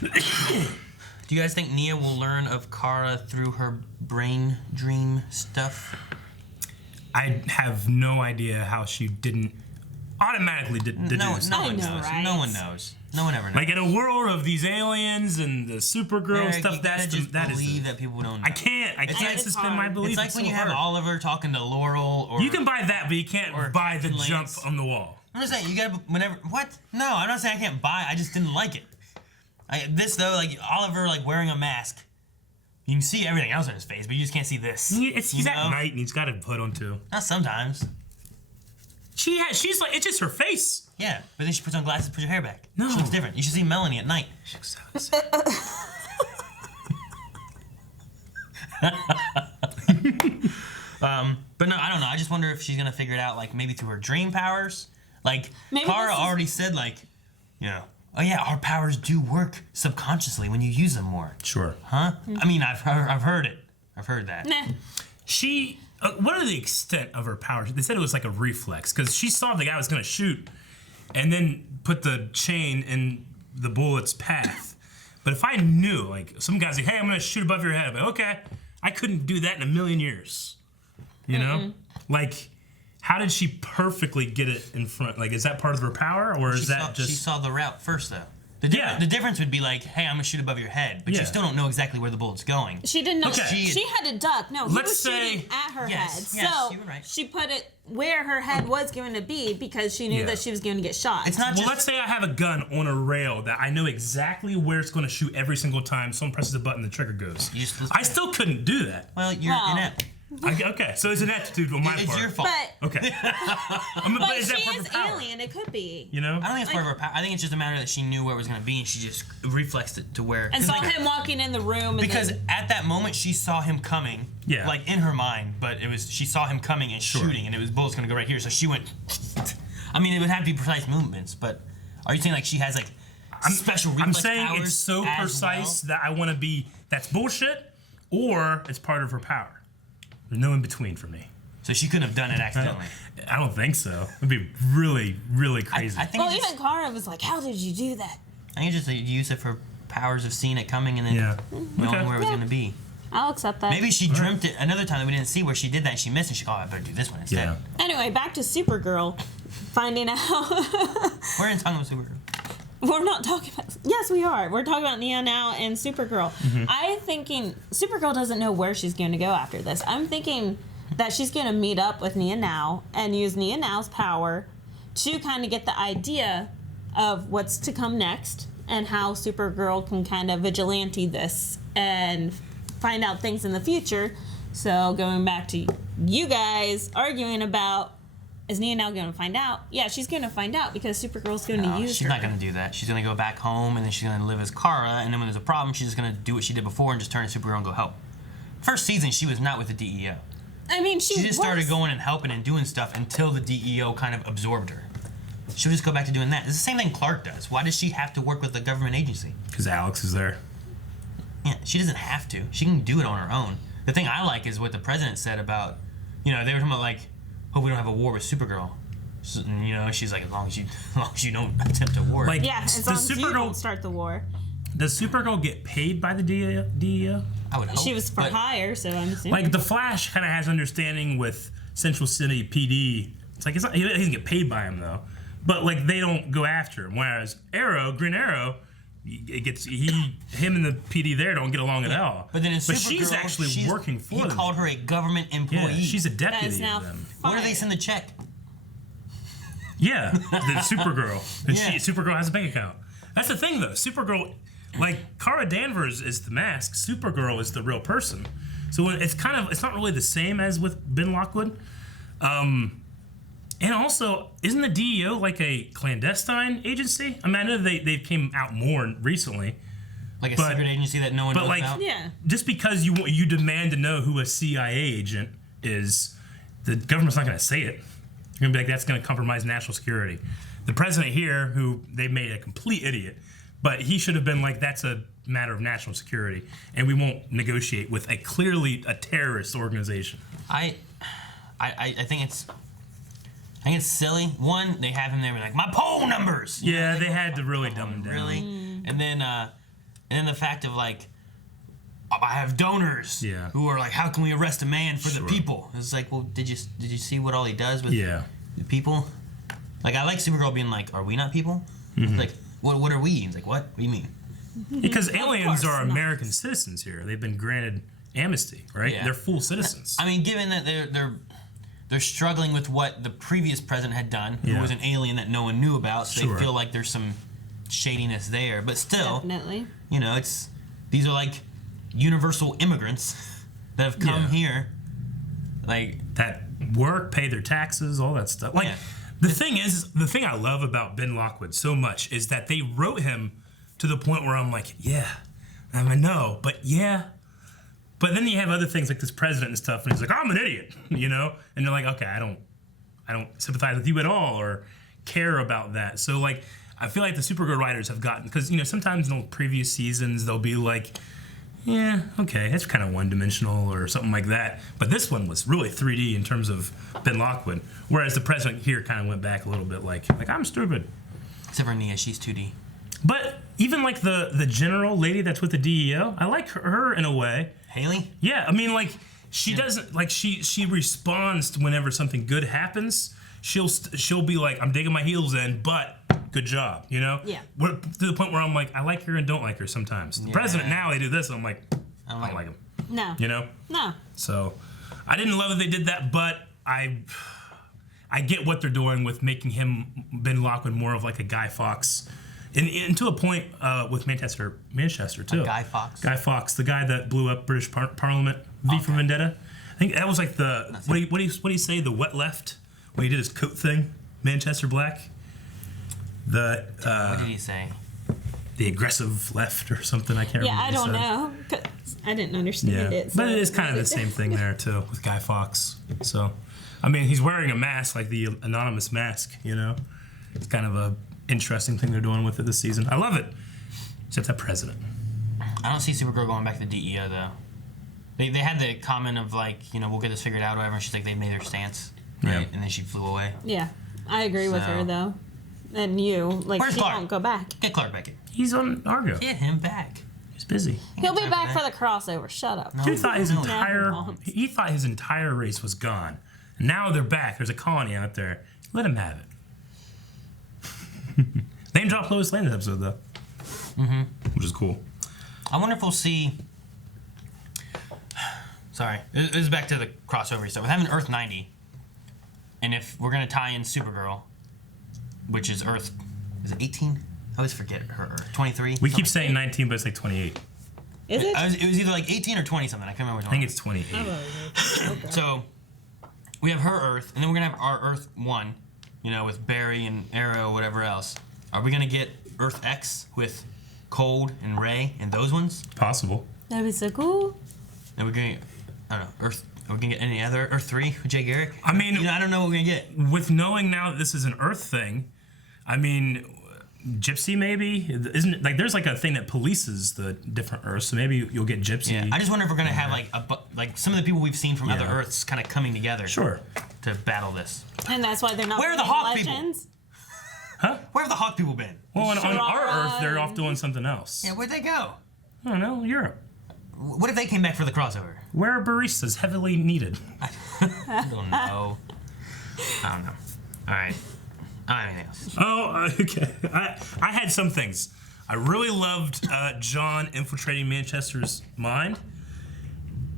Do you guys think Nia will learn of Kara through her brain dream stuff? I have no idea how she didn't automatically deduce. No one I know, knows. right? No one knows. No one ever knows. Like in a world of these aliens and the Supergirl Eric, stuff, you that gotta is. just believe that people don't know. I can't It's suspend hard. my belief. It's like when you have Oliver talking to Laurel, or You can buy that, but you can't or buy the Lance. jump on the wall. I'm just saying you gotta whenever. What? No, I'm not saying I can't buy. I just didn't like it. This though, like Oliver, like wearing a mask. You can see everything else in his face, but you just can't see this. He's you at know? night and he's got a hood on too. Not sometimes. She's like, it's just her face. Yeah, but then she puts on glasses, puts her hair back. No. She looks different. You should see Melanie at night. She looks so But no, I don't know. I just wonder if she's gonna figure it out, like maybe through her dream powers. Like Maybe Kara this is- already said, like, you know, oh yeah, our powers do work subconsciously when you use them more. Sure. Huh? I mean, I've heard it. I've heard that. Nah. She, what are the extent of her powers? They said it was like a reflex because she saw the guy was going to shoot and then put the chain in the bullet's path. But if I knew, like, some guy's like, hey, I'm going to shoot above your head. But okay, I couldn't do that in a million years. You know? Like, how did she perfectly get it in front? Like, is that part of her power, or is that just... She saw the route first, though. The difference would be like, hey, I'm going to shoot above your head, but you still don't know exactly where the bullet's going. She didn't know. Okay. She had to duck. No, he was shooting at her head. Yes, So you were right. she put it where her head was going to be because she knew that she was going to get shot. It's not Well, let's say I have a gun on a rail that I know exactly where it's going to shoot every single time someone presses a button, the trigger goes. I still couldn't do that. Well, you're inept. Okay, so it's an aptitude on my part. It's your fault. But, Okay. but is that she part is of her power? alien. It could be. You know? I don't think it's part of her power. I think it's just a matter that she knew where it was going to be, and she just reflexed it to where... And saw him walking in the room. And because then, at that moment, she saw him coming, like, in her mind, but she saw him coming and shooting, and it was bullets going to go right here, so she went... I mean, it would have to be precise movements, but are you saying, like, she has, like, special reflex powers? I'm saying it's so precise that I want to be... That's bullshit, or it's part of her power. There's no in between for me. So she couldn't have done it accidentally. I don't think so. It'd be really, really crazy. I think even Kara was like, "How did you do that?" I think it's just that you use it for powers of seeing it coming and then knowing where it was going to be. I'll accept that. Maybe she dreamt it another time that we didn't see where she did that and she missed it. I better do this one instead. Yeah. Anyway, back to Supergirl. Finding out. We're in talking about Supergirl. We're not talking about... Yes, we are. We're talking about Nia now and Supergirl. I'm thinking Supergirl doesn't know where she's going to go after this. I'm thinking that she's going to meet up with Nia now and use Nia now's power to kind of get the idea of what's to come next and how Supergirl can kind of vigilante this and find out things in the future. So going back to you guys arguing about... Is Nia now going to find out? Yeah, she's going to find out because Supergirl's going to use her. She's not going to do that. She's going to go back home and then she's going to live as Kara, and then when there's a problem, she's just going to do what she did before and just turn to Supergirl and go help. First season, she was not with the DEO. I mean, she just started going and helping and doing stuff until the DEO kind of absorbed her. She'll just go back to doing that. It's the same thing Clark does. Why does she have to work with a government agency? Because Alex is there. Yeah, she doesn't have to. She can do it on her own. The thing I like is what the president said about, they were talking about, like, hope we don't have a war with Supergirl. So, she's like, as long as you don't attempt a war. Like, yeah, as long as you don't start the war. Does Supergirl get paid by the DEO? I would hope. She was for hire, so I'm assuming. Like, the Flash kind of has understanding with Central City PD. It's like, he doesn't get paid by him, though. But, like, they don't go after him. Whereas Green Arrow, him and the PD there don't get along at all. But then in Supergirl, she's actually working for them. He called her a government employee. Yeah, she's a deputy of them. Where do they send the check? Yeah, the Supergirl. And Supergirl has a bank account. That's the thing, though. Supergirl, like, Kara Danvers is the mask. Supergirl is the real person. So it's not really the same as with Ben Lockwood. And also, isn't the DEO like a clandestine agency? I mean, I know they came out more recently. Like a secret agency that no one knows about? Yeah. Just because you demand to know who a CIA agent is, the government's not going to say it. You're going to be like, that's going to compromise national security. The president here, who they made a complete idiot, but he should have been like, that's a matter of national security, and we won't negotiate with clearly a terrorist organization. I think it's silly. One, they have him there, like, my poll numbers. Yeah, they had to really dumb him down. Really, and then the fact of, like, I have donors who are like, how can we arrest a man for the people? It's like, well, did you see what all he does with the people? Like, I like Supergirl being like, are we not people? Like, what are we? He's like, what? What do you mean? Because aliens are American citizens here. They've been granted amnesty, right? Yeah. They're full citizens. I mean, given that they're struggling with what the previous president had done, who was an alien that no one knew about, so they feel like there's some shadiness there. But still, definitely, these are like universal immigrants that have come here, like that work, pay their taxes, all that stuff. Like the thing I love about Ben Lockwood so much is that they wrote him to the point where I'm like, I know, but but then you have other things like this president and stuff, and he's like, I'm an idiot, and you're like, okay, I don't sympathize with you at all or care about that. So like, I feel like the Supergirl writers have gotten, because sometimes in the previous seasons they'll be like, yeah, okay, it's kind of one-dimensional or something like that. But this one was really 3D in terms of Ben Lockwood, whereas the president here kind of went back a little bit like I'm stupid. Except for Nia, she's 2D. But even like the general lady that's with the DEO, I like her in a way. Haley? Yeah, I mean, like, she doesn't, like, she responds to whenever something good happens. She'll be like, I'm digging my heels in, but good job, Yeah. To the point where I'm like, I like her and don't like her sometimes. The president now, they do this, and I'm like, I don't like him. No. No. So, I didn't love that they did that, but I get what they're doing with making him, Ben Lockwood, more of like a Guy Fawkes. And to a point with Manchester too. Guy Fawkes? Guy Fawkes, the guy that blew up British Parliament, V for Vendetta. I think that was like what do you say, the wet left? When he did his coat thing, Manchester Black. What did he say? The aggressive left or something, I can't remember. Yeah, I don't know. 'Cause I didn't understand it. So but it is kind of the same thing there too, with Guy Fawkes. So, I mean, he's wearing a mask, like the anonymous mask, It's kind of a interesting thing they're doing with it this season. I love it. Except that president. I don't see Supergirl going back to the DEO though. They had the comment of like, we'll get this figured out or whatever. And she's like, they made their stance, right? Yeah. And then she flew away. Yeah, I agree with her though. And Where's he Clark? won't go back. Get Clark back in. He's on Argo. Get him back. He's busy. He'll be back for the crossover. Shut up. He thought his No, entire he won't. he thought his entire race was gone. Now they're back. There's a colony out there. Let him have it. Name drop Lois Lane this episode though. Which is cool. I wonder if we'll see. Sorry, this is back to the crossover stuff. We're having Earth 90, and if we're gonna tie in Supergirl, which is Earth, is it 18? I always forget her Earth. 23. We keep saying 19, but it's like 28. Is it? It was either like 18 or 20 something. I can't remember which I one. think it's 28. Okay. So we have her Earth, and then we're gonna have our Earth 1, with Barry and Arrow, whatever else. Are we gonna get Earth X with Cold and Ray and those ones? Possible. That'd be so cool. And we're gonna, I don't know, Earth. Are we gonna get any other Earth 3 with Jay Garrick? I mean, I don't know what we're gonna get. With knowing now that this is an Earth thing, I mean, Gypsy maybe isn't it, like there's like a thing that polices the different Earths, so maybe you'll get Gypsy. Yeah, I just wonder if we're gonna have like some of the people we've seen from other Earths kind of coming together. Sure. To battle this. And that's why they're not. Where are the Hawk people? Legends. Huh? Where have the Hawk people been? Well, on our Earth, they're off doing something else. Yeah, where'd they go? I don't know, Europe. What if they came back for the crossover? Where are baristas heavily needed? I don't know. I don't know. All right. Anything else? Oh, okay. I had some things. I really loved John infiltrating Manchester's mind.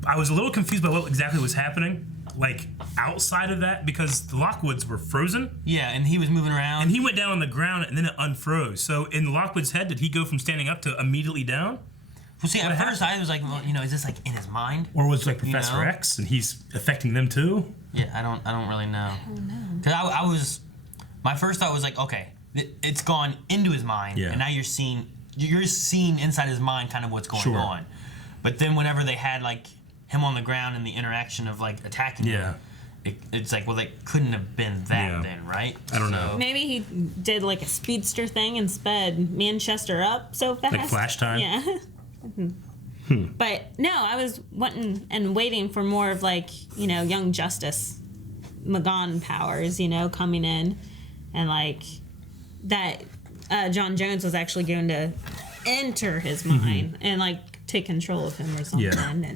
I was a little confused by what exactly was happening, like outside of that, because the Lockwoods were frozen. Yeah, and he was moving around. And he went down on the ground and then it unfroze. So in Lockwood's head, did he go from standing up to immediately down? Well, see, at first I was like, well, is this like in his mind? Or was it like Professor X and he's affecting them too? Yeah, I don't really know. I don't know. Because my first thought was like, okay, it's gone into his mind, and now you're seeing inside his mind kind of what's going on. But then whenever they had like him on the ground and the interaction of like attacking him, it's like, well, that couldn't have been that then, right? I don't know. Maybe he did like a speedster thing and sped Manchester up so fast. Like Flash time? Yeah. But no, I was wanting and waiting for more of like, Young Justice, Magon powers, coming in, and like that John Jones was actually going to enter his mind and like take control of him or something. Yeah.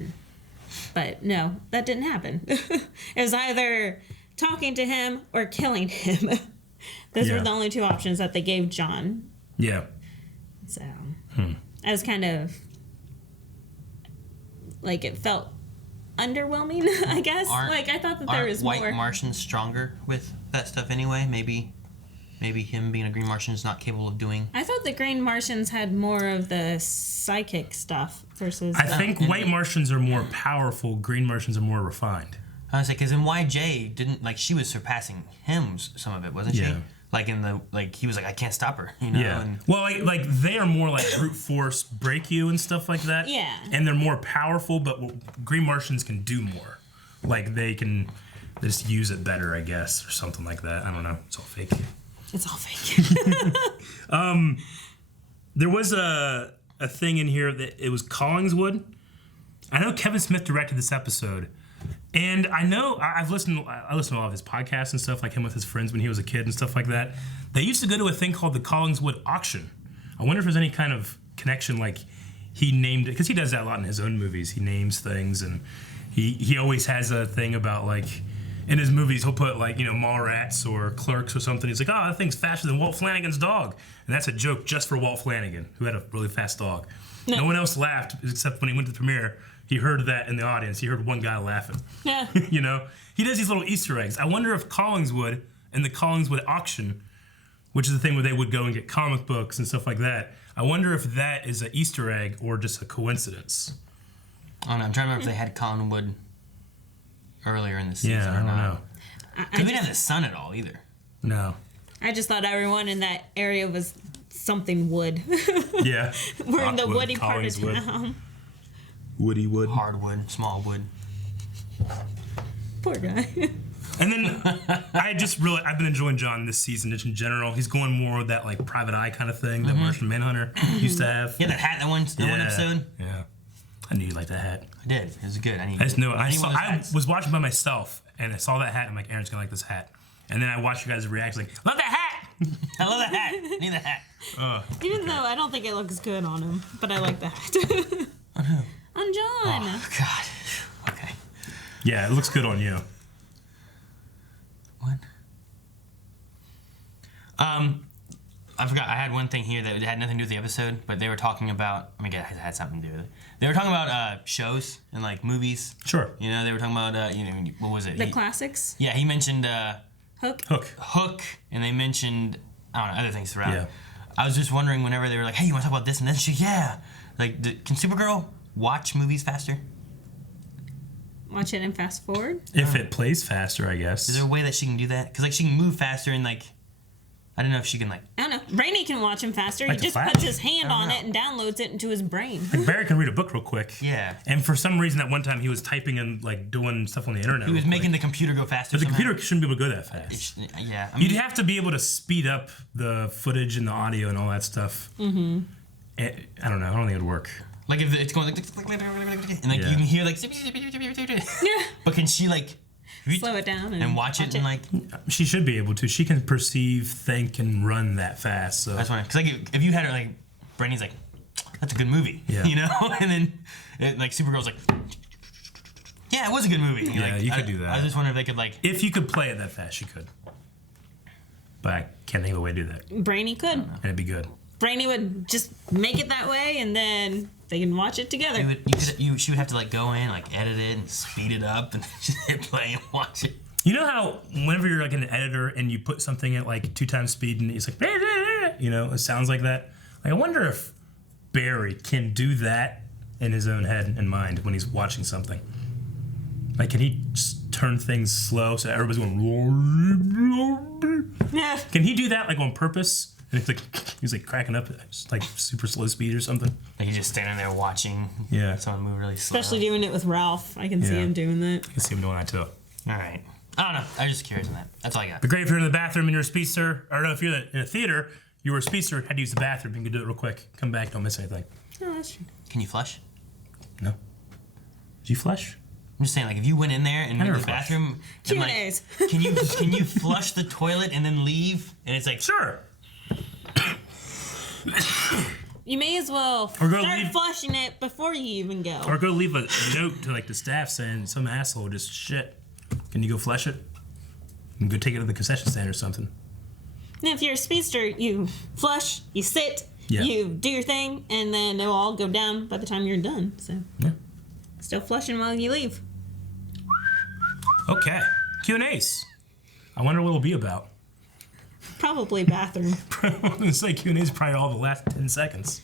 But no, that didn't happen. It was either talking to him or killing him. Those were the only two options that they gave John. Yeah. So I was kind of like, it felt underwhelming, I guess. Like I thought that there was White more. Martians stronger with that stuff anyway? Maybe him being a Green Martian is not capable of doing. I thought the Green Martians had more of the psychic stuff versus. I think White Martians are more powerful. Green Martians are more refined. I was like, because in YJ didn't like she was surpassing him some of it, wasn't she? Like in the he was like, I can't stop her, Yeah. And, well, like they are more like brute force, break you and stuff like that. Yeah. And they're more powerful, but Green Martians can do more. Like they can just use it better, I guess, or something like that. I don't know. It's all fake. It's all fake. There was a thing in here that it was Collingswood. I know Kevin Smith directed this episode, and I know I listened to a lot of his podcasts and stuff, like him with his friends when he was a kid and stuff like that. They used to go to a thing called the Collingswood auction. I wonder if there's any kind of connection, like he named it, because he does that a lot in his own movies. He names things, and he always has a thing about, like, in his movies he'll put, like, you know, Mallrats or Clerks or something. He's like, oh, that thing's faster than Walt Flanagan's dog. And that's a joke just for Walt Flanagan, who had a really fast dog. No one else laughed except when he went to the premiere. He heard that in the audience. He heard one guy laughing. Yeah. You know? He does these little Easter eggs. I wonder if Collingswood and the Collingswood auction, which is the thing where they would go and get comic books and stuff like that, I wonder if that is an Easter egg or just a coincidence. I don't know. I'm trying to remember if they had Collinwood earlier in the season Yeah, I don't know. Because we didn't have the sun at all either. No. I just thought everyone in that area was something wood. Yeah. We're in the Rockwood, woody part of Collingswood. town. Woody wood. Hardwood, small wood. Poor guy. And then I've been enjoying John this season just in general. He's going more with that, like, private eye kind of thing that Martian Manhunter used to have. Yeah, that hat that one episode. Yeah. I knew you liked that hat. I did. It was good. I was watching by myself and I saw that hat and I'm like, Aaron's gonna like this hat. And then I watched you guys react like, love that hat! I love that hat. I need that hat. Even though I don't think it looks good on him, but I like the hat. On who? On John. Oh, God. Okay. Yeah, it looks good on you. What? I forgot. I had one thing here that had nothing to do with the episode, but they were talking about. I mean, it had something to do with it. They were talking about shows and, like, movies. Sure. You know, they were talking about what was it? The classics. Yeah, he mentioned Hook, and they mentioned other things throughout. Yeah. I was just wondering whenever they were like, "Hey, you want to talk about this and this?" Yeah. Like, can Supergirl watch movies faster? Watch it and fast forward. If it plays faster, I guess. Is there a way that she can do that? Because, like, she can move faster and, like, I don't know if she can, like... I don't know. Rainey can watch him faster. Like he just Flash? puts his hand on it and downloads it into his brain. Like Barry can read a book real quick. Yeah. And for some reason, at one time, he was typing and, like, doing stuff on the internet. He was making the computer go faster. But the somehow. computer shouldn't be able to go that fast. Yeah. I mean, You'd have to be able to speed up the footage and the audio and all that stuff. Mm-hmm. I don't know. I don't think it would work. like, if it's going, like... And, like, Yeah. you can hear, like... Yeah. But can she, like... Slow it down and watch it and, like... She should be able to. She can perceive, think, and run that fast. So That's funny. Because, like, if you had her, like... Brandy's like, that's a good movie. Yeah. You know? And then, like, Supergirl's like... Yeah, it was a good movie. And Yeah, like, you could do that. I just wonder if they could, like... if you could play it that fast, you could. But I can't think of a way to do that. Brainy could. And it'd be good. Brainy would just make it that way, and then they can watch it together. She would have to, like, go in, like, edit it and speed it up and just hit play and watch it. You know how whenever you're, like, an editor and you put something at, like, 2 times speed and it's like, you know, it sounds like that? Like, I wonder if Barry can do that in his own head and mind when he's watching something. Like, can he just turn things slow so everybody's going... Yeah. Can he do that, like, on purpose? And he's like cracking up at just, like, super slow speed or something? Like, he's just standing there watching someone move really slow. Especially doing it with Ralph. I can see him doing that. I can see him doing that, too. All right. I don't know. I'm just curious on that. That's all I got. Be great if you're in the bathroom and you're a speedster. Or no, if you're in a theater, you were a speedster, had to use the bathroom, you can do it real quick. Come back, don't miss anything. Oh, that's true. Can you flush? No. Did you flush? I'm just saying, like, if you went in there and went to the bathroom, and, like, Q&As. can you flush the toilet and then leave? And it's like, Sure. You may as well Or go start leave- flushing it before you even go. Or go leave a note to, like, the staff saying some asshole just shit. Can you go flush it? And go take it to the concession stand or something. And if you're a speedster, you flush, you sit, you do your thing, and then it'll all go down by the time you're done. So, still flushing while you leave. Okay. Q&As. I wonder what it'll be about. Probably bathroom. I'm going to say Q&As probably all the last 10 seconds.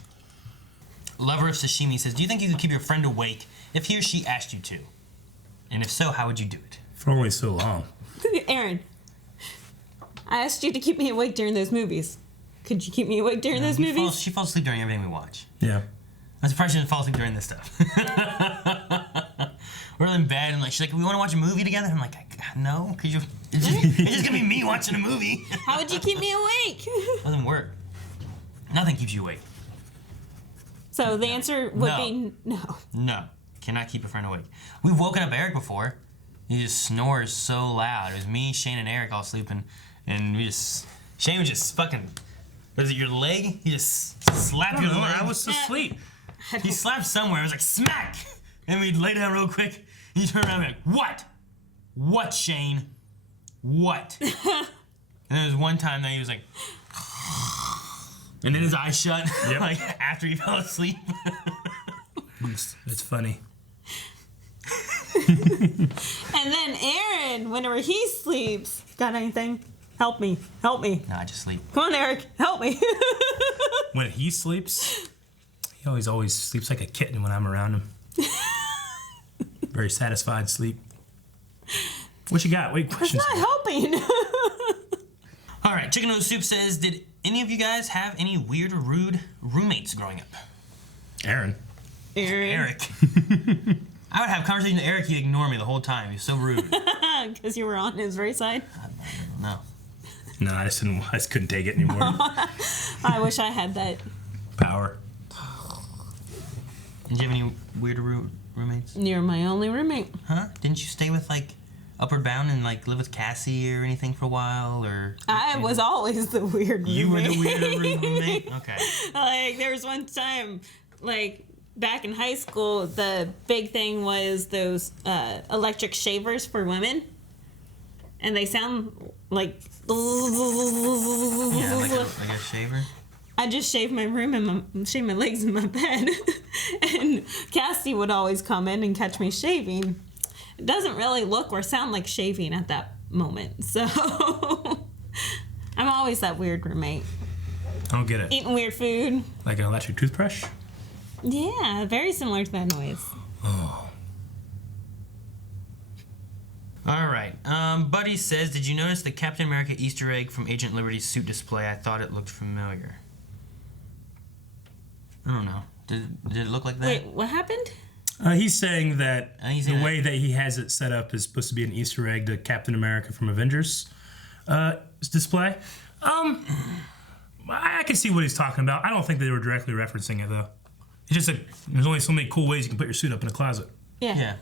Lover of Sashimi says, do you think you could keep your friend awake if he or she asked you to? And if so, how would you do it? For only so long. Aaron, I asked you to keep me awake during those movies. Could you keep me awake during those movies? She falls asleep during everything we watch. Yeah. I'm surprised she didn't fall asleep during this stuff. We're in bed and, like, she's like, we want to watch a movie together? I'm like, no, could you It's just gonna be me watching a movie. How would you keep me awake? Doesn't work. Nothing keeps you awake. So the answer would be no. No. Cannot keep a friend awake. We've woken up Eric before. He just snores so loud. It was me, Shane, and Eric all sleeping. And Shane was just fucking, was it your leg? He just slapped your leg. I was asleep. He slapped somewhere. It was like, smack! And we'd lay down real quick. And he turned around and like, what? What, Shane? What? And there was one time that he was like, and then his eyes shut, like after he fell asleep. It's funny. And then Aaron, whenever he sleeps, got anything? Help me. Help me. No, I just sleep. Come on, Eric. Help me. When he sleeps, he always sleeps like a kitten when I'm around him. Very satisfied sleep. What you got? Wait, questions? It's not helping. All right, Chicken Noodle Soup says, did any of you guys have any weird or rude roommates growing up? Aaron. Eric. I would have conversation with Eric, he'd ignore me the whole time. He was so rude. Because you were on his right side? No. No, I just couldn't take it anymore. I wish I had that power. Did you have any weird roommates? You're my only roommate. Huh? Didn't you stay with like Upward Bound and like live with Cassie or anything for a while? Or I was always the weird roommate. You were the weird roommate? Okay. Like there was one time, like back in high school, the big thing was those electric shavers for women, and they sound like. Yeah, like a shaver. I just shaved my room and shave my legs in my bed, and Cassie would always come in and catch me shaving. It doesn't really look or sound like shaving at that moment, so I'm always that weird roommate. I don't get it. Eating weird food. Like an electric toothbrush? Yeah, very similar to that noise. Oh. All right. Buddy says, did you notice the Captain America Easter egg from Agent Liberty's suit display? I thought it looked familiar. I don't know. Did it look like that? Wait, what happened? He's saying that the way that he has it set up is supposed to be an Easter egg to Captain America from Avengers display. I can see what he's talking about. I don't think they were directly referencing it, though. It's just like there's only so many cool ways you can put your suit up in a closet. Yeah.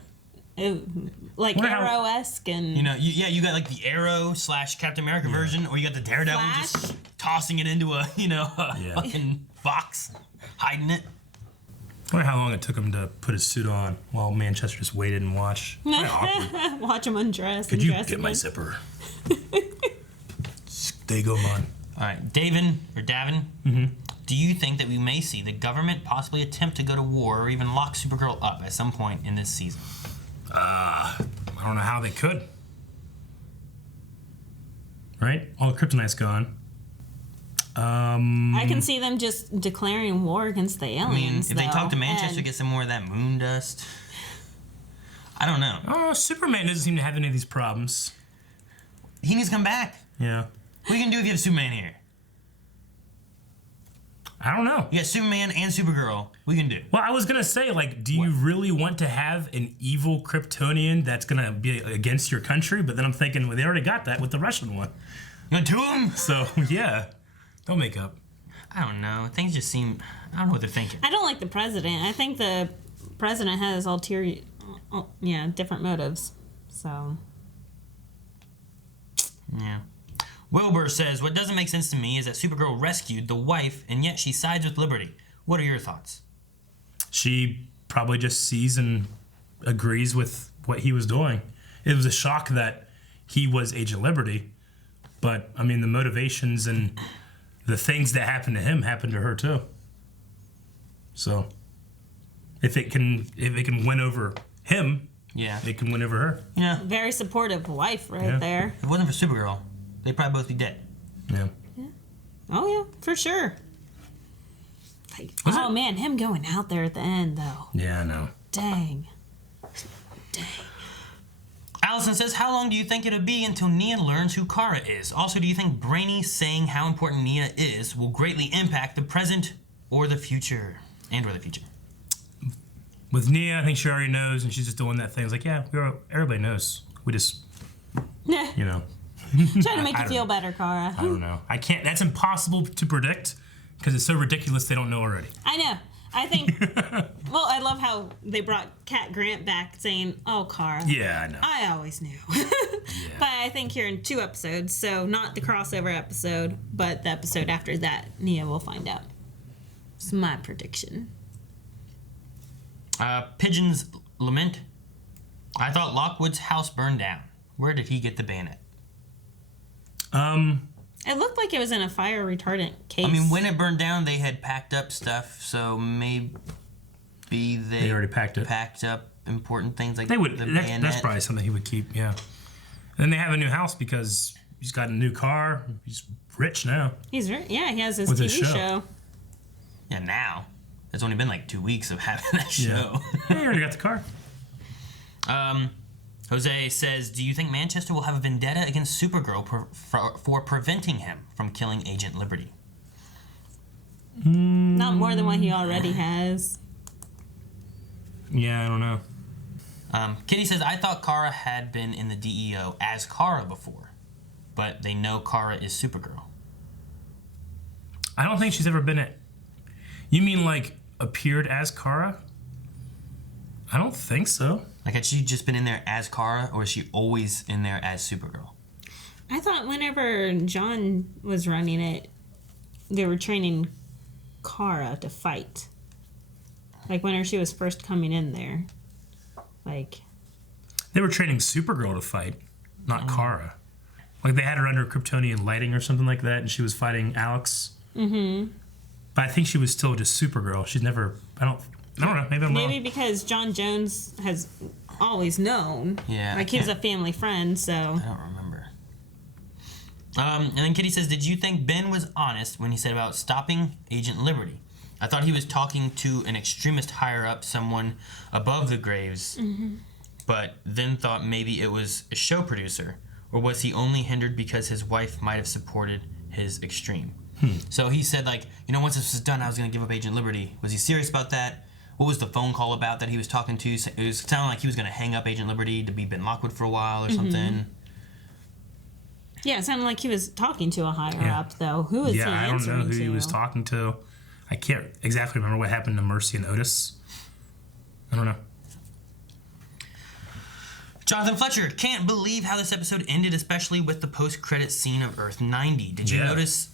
Like Arrow-esque and... You know, you got like the Arrow / Captain America version, or you got the Daredevil Flash. just tossing it into a, fucking box, hiding it. I wonder how long it took him to put his suit on while Manchester just waited and watched. Watch him undress. Could you get my zipper? There you go, man. All right, Davin. Mm-hmm. Do you think that we may see the government possibly attempt to go to war or even lock Supergirl up at some point in this season? I don't know how they could. Right? All the kryptonite's gone. I can see them just declaring war against the aliens. If they talk to Manchester, get some more of that moon dust. I don't know. Oh, Superman doesn't seem to have any of these problems. He needs to come back. Yeah. What are you gonna do if you have Superman here? I don't know. You got Superman and Supergirl. What are you gonna do? Well, I was gonna say, like, do you really want to have an evil Kryptonian that's gonna be against your country? But then I'm thinking, well, they already got that with the Russian one. You want two of them? So yeah, don't make up. I don't know. Things just seem. I don't know what they're thinking. I don't like the president. I think the president has ulterior, different motives. So. Yeah. Wilbur says, what doesn't make sense to me is that Supergirl rescued the wife, and yet she sides with Liberty. What are your thoughts? She probably just sees and agrees with what he was doing. It was a shock that he was Agent Liberty, but, I mean, the motivations and the things that happened to him happened to her, too. So, if it can win over him, it can win over her. Yeah. Very supportive wife there. If it wasn't for Supergirl, they'd probably both be dead. Yeah. Oh, yeah, for sure. Like, man, him going out there at the end, though. Yeah, I know. Dang. Allison says, how long do you think it'll be until Nia learns who Kara is? Also, do you think Brainy saying how important Nia is will greatly impact the present or the future? And/or the future. With Nia, I think she already knows, and she's just doing that thing. It's like, yeah, everybody knows. We just, Trying to make you feel better, Kara. I don't know. I can't. That's impossible to predict because it's so ridiculous they don't know already. I know. I think. Well, I love how they brought Cat Grant back saying, "Oh, Kara." Yeah, I know. I always knew. But I think here in 2 episodes, so not the crossover episode, but the episode after that, Nia will find out. It's my prediction. Pigeon's Lament. I thought Lockwood's house burned down. Where did he get the bayonet? It looked like it was in a fire retardant case. I mean, when it burned down, they had packed up stuff, so maybe they already packed it. Packed up important things like they would. The bayonet. That's probably something he would keep. Yeah. And then they have a new house because he's got a new car. He's rich now. He's yeah. He has his With TV his show. Yeah, now it's only been like 2 weeks of having that show. Yeah, he already got the car. Jose says, do you think Manchester will have a vendetta against Supergirl for preventing him from killing Agent Liberty? Not more than what he already has. Yeah, I don't know. Kitty says, I thought Kara had been in the DEO as Kara before, but they know Kara is Supergirl. I don't think she's ever been it. You mean like appeared as Kara? I don't think so. Like, had she just been in there as Kara, or is she always in there as Supergirl? I thought whenever John was running it, they were training Kara to fight. Like, whenever she was first coming in there. Like... They were training Supergirl to fight, not Kara. Like, they had her under Kryptonian lighting or something like that, and she was fighting Alex. Mm-hmm. But I think she was still just Supergirl. She's never... I don't know. Maybe I'm wrong. Maybe because John Jones has always known. Yeah. Like, he's a family friend, so... I don't remember. And then Kitty says, did you think Ben was honest when he said about stopping Agent Liberty? I thought he was talking to an extremist higher up, someone above the Graves, but then thought maybe it was a show producer, or was he only hindered because his wife might have supported his extreme? So he said, like, you know, once this was done, I was going to give up Agent Liberty. Was he serious about that? What was the phone call about that he was talking to? It was sounding like he was going to hang up Agent Liberty to be Ben Lockwood for a while or something. Yeah, it sounded like he was talking to a higher up, though. Who is he answering to? Yeah, I don't know who he was talking to. I can't exactly remember what happened to Mercy and Otis. I don't know. Jonathan Fletcher, can't believe how this episode ended, especially with the post-credit scene of Earth 90. Did you notice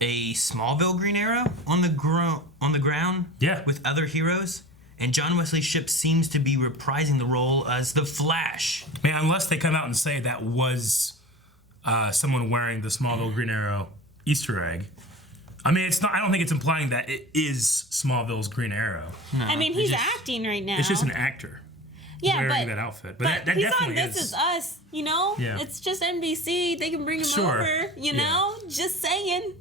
a Smallville Green Arrow on the ground? Yeah. With other heroes? And John Wesley Shipp seems to be reprising the role as the Flash. Man, unless they come out and say that was someone wearing the Smallville Green Arrow Easter egg. I mean, it's not. I don't think it's implying that it is Smallville's Green Arrow. No, I mean, he's acting right now. It's just an actor. Yeah, wearing that outfit. But that he's definitely on This Is Us, you know? Yeah. It's just NBC. They can bring him over, you know? Just saying.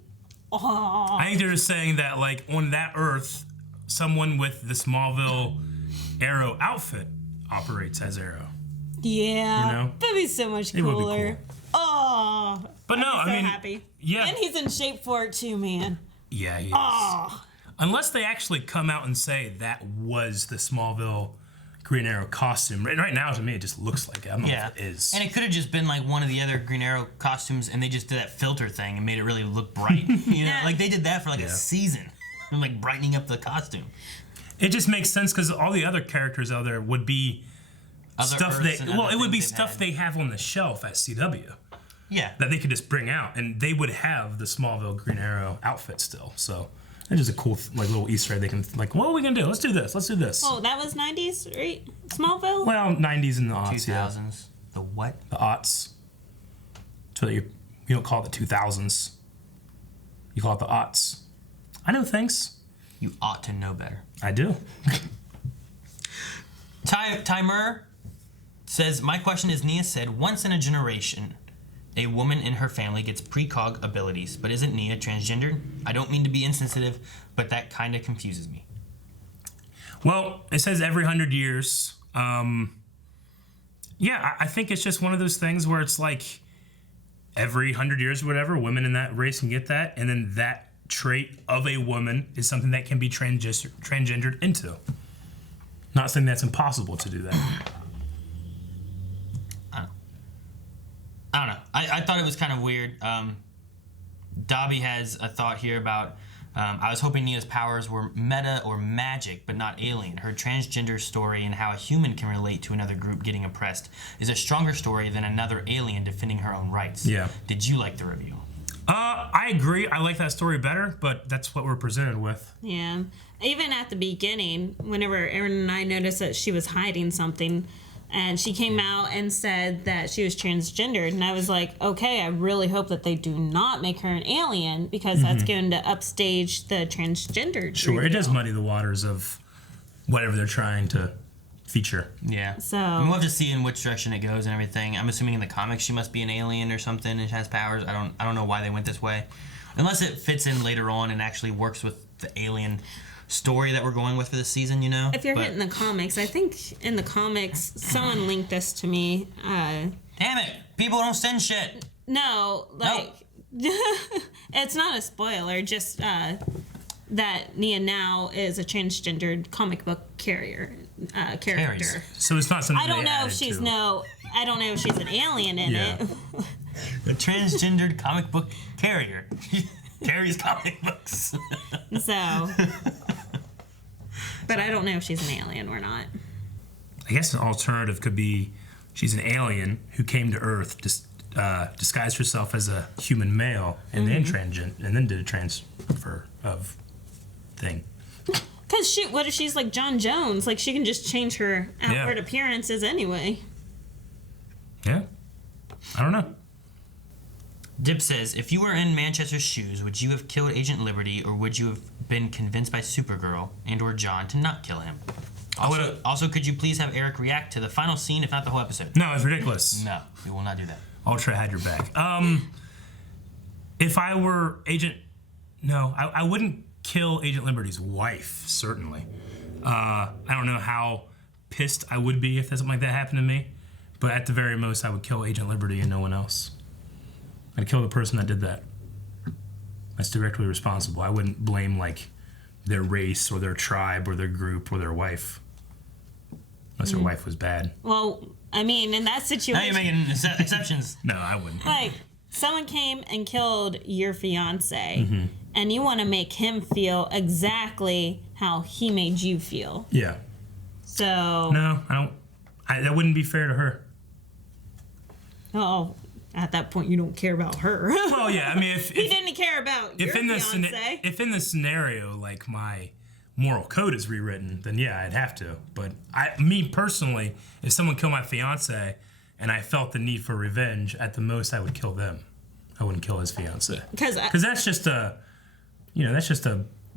Oh. I think they're just saying that, like, on that Earth, someone with the Smallville Arrow outfit operates as Arrow. Yeah. You know? That'd be so much cooler. It would be cool. Oh. But no, I'm so I mean, happy. Yeah. And he's in shape for it too, man. Yeah, he is. Oh. Unless they actually come out and say that was the Smallville Green Arrow costume. Right now, to me, it just looks like it. I don't know if it is. And it could have just been like one of the other Green Arrow costumes, and they just did that filter thing and made it really look bright. You know, like they did that for like a season, and like brightening up the costume. It just makes sense because all the other characters out there would be stuff it would be stuff they have on the shelf at CW. Yeah. That they could just bring out, and they would have the Smallville Green Arrow outfit still. So it's just a cool like little Easter egg. They can like, what are we gonna do? Let's do this. Let's do this. Oh, that was 90s, right? Smallville? Well, 90s and the aughts. 2000s. Yeah. The what? The aughts. So you don't call it the 2000s. You call it the aughts. I know things. You ought to know better. I do. Timer says, my question is, Nia said, once in a generation, a woman in her family gets precog abilities, but isn't Nia transgendered? I don't mean to be insensitive, but that kind of confuses me. Well, it says every 100 years. Yeah, I think it's just one of those things where it's like every 100 years or whatever, women in that race can get that, and then that trait of a woman is something that can be transgendered into. Not saying that's impossible to do that. I don't know. I thought it was kind of weird. Dobby has a thought here about, I was hoping Nia's powers were meta or magic, but not alien. Her transgender story and how a human can relate to another group getting oppressed is a stronger story than another alien defending her own rights. Yeah. Did you like the review? I agree. I like that story better, but that's what we're presented with. Yeah. Even at the beginning, whenever Aaron and I noticed that she was hiding something, and she came out and said that she was transgendered, and I was like, okay, I really hope that they do not make her an alien, because that's going to upstage the transgendered. Sure, reveal. it does muddy the waters of whatever they're trying to feature. Yeah. So we'll have to see in which direction it goes and everything. I'm assuming in the comics she must be an alien or something and has powers. I don't know why they went this way, unless it fits in later on and actually works with the alien story that we're going with for this season, you know? If you're hitting the comics, I think in the comics, someone linked this to me. Damn it! People don't send shit! No, like, it's not a spoiler, just that Nia now is a transgendered comic book character. So it's not something I don't know if she's an alien in it. A transgendered comic book carrier. Carries comic books. So, but I don't know if she's an alien or not. I guess an alternative could be she's an alien who came to Earth, disguised herself as a human male, and then did a transfer of thing. Because what if she's like John Jones? Like, she can just change her outward appearances anyway. Yeah. I don't know. Dip says, if you were in Manchester's shoes, would you have killed Agent Liberty, or would you have been convinced by Supergirl and or John to not kill him? Also, could you please have Eric react to the final scene, if not the whole episode? No, it's ridiculous. No, we will not do that. Ultra had your back. If I were Agent... No, I wouldn't kill Agent Liberty's wife, certainly. I don't know how pissed I would be if something like that happened to me, but at the very most, I would kill Agent Liberty and no one else. I'd kill the person that did that. That's directly responsible. I wouldn't blame, like, their race or their tribe or their group or their wife. Unless their wife was bad. Well, I mean, in that situation... Now you're making exceptions. No, I wouldn't. Like, someone came and killed your fiance, and you want to make him feel exactly how he made you feel. Yeah. So... No, I don't... that wouldn't be fair to her. Oh, at that point, you don't care about her. Well, yeah, I mean, if he didn't care about your fiance. If in this scenario, like, my moral code is rewritten, then yeah, I'd have to. But me personally, if someone killed my fiance and I felt the need for revenge, at the most, I would kill them. I wouldn't kill his fiance. Because that's just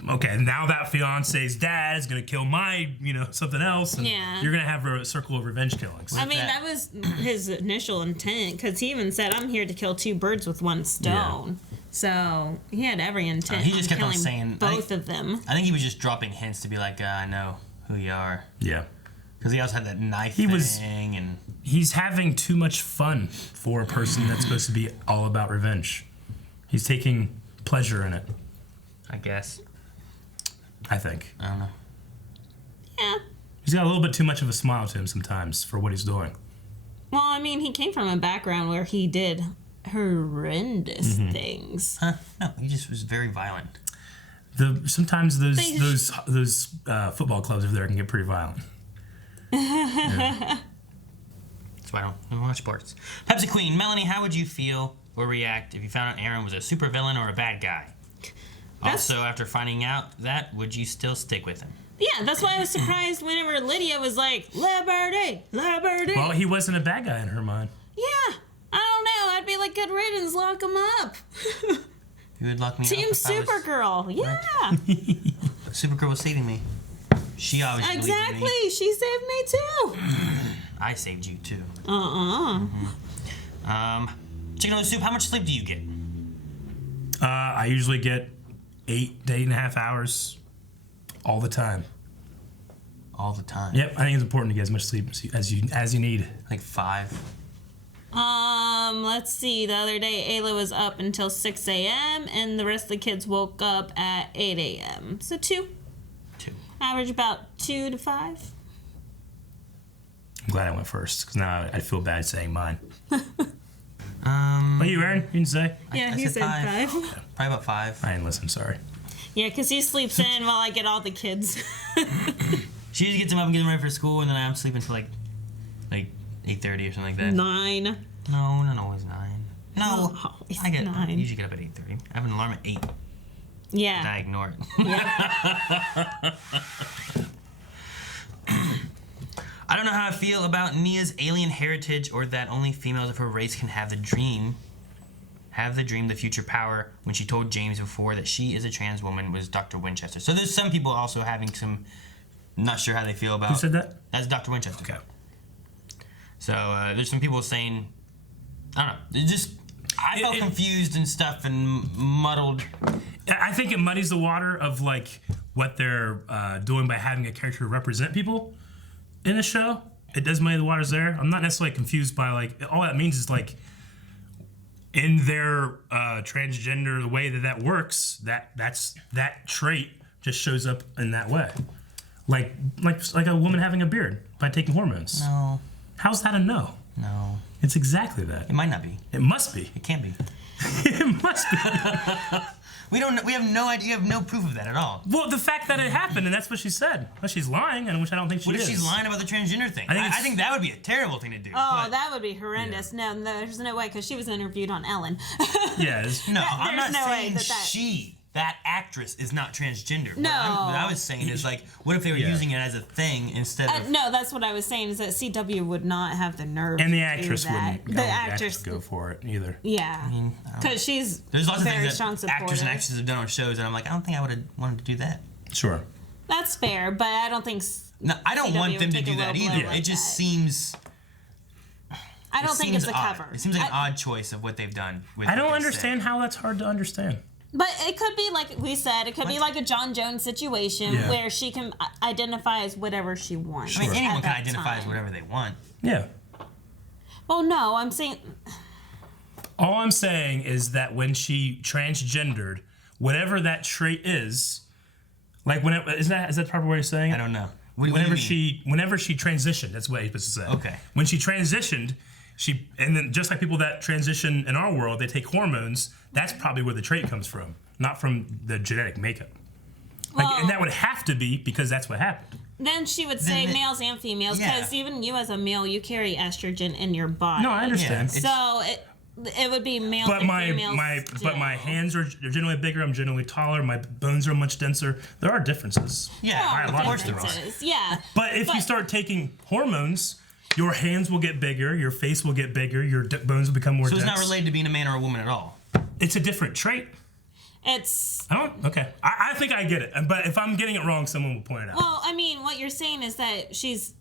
okay, now that fiance's dad is going to kill my, something else, and you're going to have a circle of revenge killings. I mean, that was his initial intent, because he even said, I'm here to kill two birds with one stone. Yeah. So he had every intent he just on kept on killing saying, both of them. I think he was just dropping hints to be like, I know who you are. Yeah. Because he also had that knife thing. And he's having too much fun for a person that's supposed to be all about revenge. He's taking pleasure in it. I guess. I think. I don't know. Yeah. He's got a little bit too much of a smile to him sometimes for what he's doing. Well, I mean, he came from a background where he did horrendous things. Huh? No, he just was very violent. Sometimes those football clubs over there can get pretty violent. Yeah. That's why I don't watch sports. Pepsi Queen, Melanie, how would you feel or react if you found out Aaron was a supervillain or a bad guy? Also, after finding out that, would you still stick with him? Yeah, that's why I was surprised whenever Lydia was like, Liberty, Liberty. Well, he wasn't a bad guy in her mind. Yeah, I don't know. I'd be like, good riddance, lock him up. You would lock me up? Team Supergirl, yeah. Supergirl was saving me. She obviously exactly, she saved me too. I saved you too. Chicken noodle soup, how much sleep do you get? I usually get 8 to 8.5 hours all the time. All the time? Yep, I think it's important to get as much sleep as you need. Like 5? Let's see. The other day, Ayla was up until 6 a.m. and the rest of the kids woke up at 8 a.m. So 2. Average about 2 to 5. I'm glad I went first, because now I feel bad saying mine. What you, Aaron? You can say. Yeah, he said 5. Probably about 5. I didn't listen. Sorry. Yeah, because he sleeps in while I get all the kids. She usually gets him up and gets him ready for school, and then I'm sleeping till like 8:30 or something like that. 9. No, not always 9. No, Always I 9. usually get up at 8:30. I have an alarm at 8. Yeah. And I ignore it. Yeah. I don't know how I feel about Nia's alien heritage, or that only females of her race can have the dream, the future power. When she told James before that she is a trans woman, was Dr. Winchester. So there's some people also having some, not sure how they feel about. Who said that? That's Dr. Winchester. Okay. So there's some people saying, I don't know, I felt confused and stuff and muddled. I think it muddies the water of like what they're doing by having a character represent people in the show. It does muddy the waters there. I'm not necessarily confused by like, all that means is like in their transgender, the way that works, that trait just shows up in that way. Like a woman having a beard by taking hormones. No. How's that a no? No. It's exactly that. It might not be. It must be. It can't be. It must be. We have no idea. You have no proof of that at all. Well, the fact that it happened, and that's what she said. Well, she's lying, and which I don't think she is. What if she's lying about the transgender thing? I think that would be a terrible thing to do. Oh, that would be horrendous. Yeah. No, there's no way, because she was interviewed on Ellen. Yeah. No, I'm not saying that actress is not transgender. No. What I was saying is, like, what if they were using it as a thing instead of... No, that's what I was saying, is that CW would not have the nerve and the to actress do that. wouldn't. The actress go for it either. Yeah. Because she's There's lots of very things strong that supporter. actors and actresses have done on shows, and I'm like, I don't think I would have wanted to do that. Sure. That's fair, but I don't think... No, I don't want them to do that either. Like it just seems... I don't think it's a odd. cover. It seems like an odd choice of what they've done. I don't understand how that's hard to understand. But it could be, like we said, it could be like a John Jones situation where she can identify as whatever she wants. Sure. I mean, anyone can identify as whatever they want. Yeah. Well, no, I'm saying... All I'm saying is that when she transgendered, whatever that trait is, like whenever is that the proper way of saying it? I don't know. Whenever she transitioned, that's what you're supposed to say. Okay. When she transitioned, and then just like people that transition in our world, they take hormones. That's probably where the trait comes from, not from the genetic makeup. And that would have to be because that's what happened. Then she would say males and females, because even you as a male, you carry estrogen in your body. No, I understand. So it would be males and females. But my hands are generally bigger. I'm generally taller. My bones are much denser. There are differences. Yeah, of course there are. Yeah. But if you start taking hormones, your hands will get bigger. Your face will get bigger. Your bones will become more dense. So it's not related to being a man or a woman at all. It's a different trait. Okay. I think I get it. But if I'm getting it wrong, someone will point it out. Well, I mean, what you're saying is that she's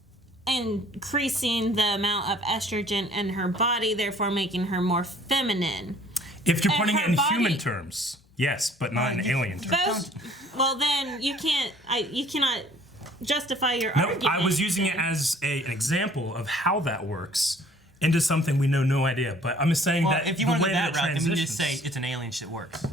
increasing the amount of estrogen in her body, therefore making her more feminine. If you're putting it in human terms, yes, but not in alien terms. Well, then you cannot justify your argument. No, I was using it as an example of how that works into something we know no idea. But I'm just saying that if you want to go that route, then we just say it's an alien shit works.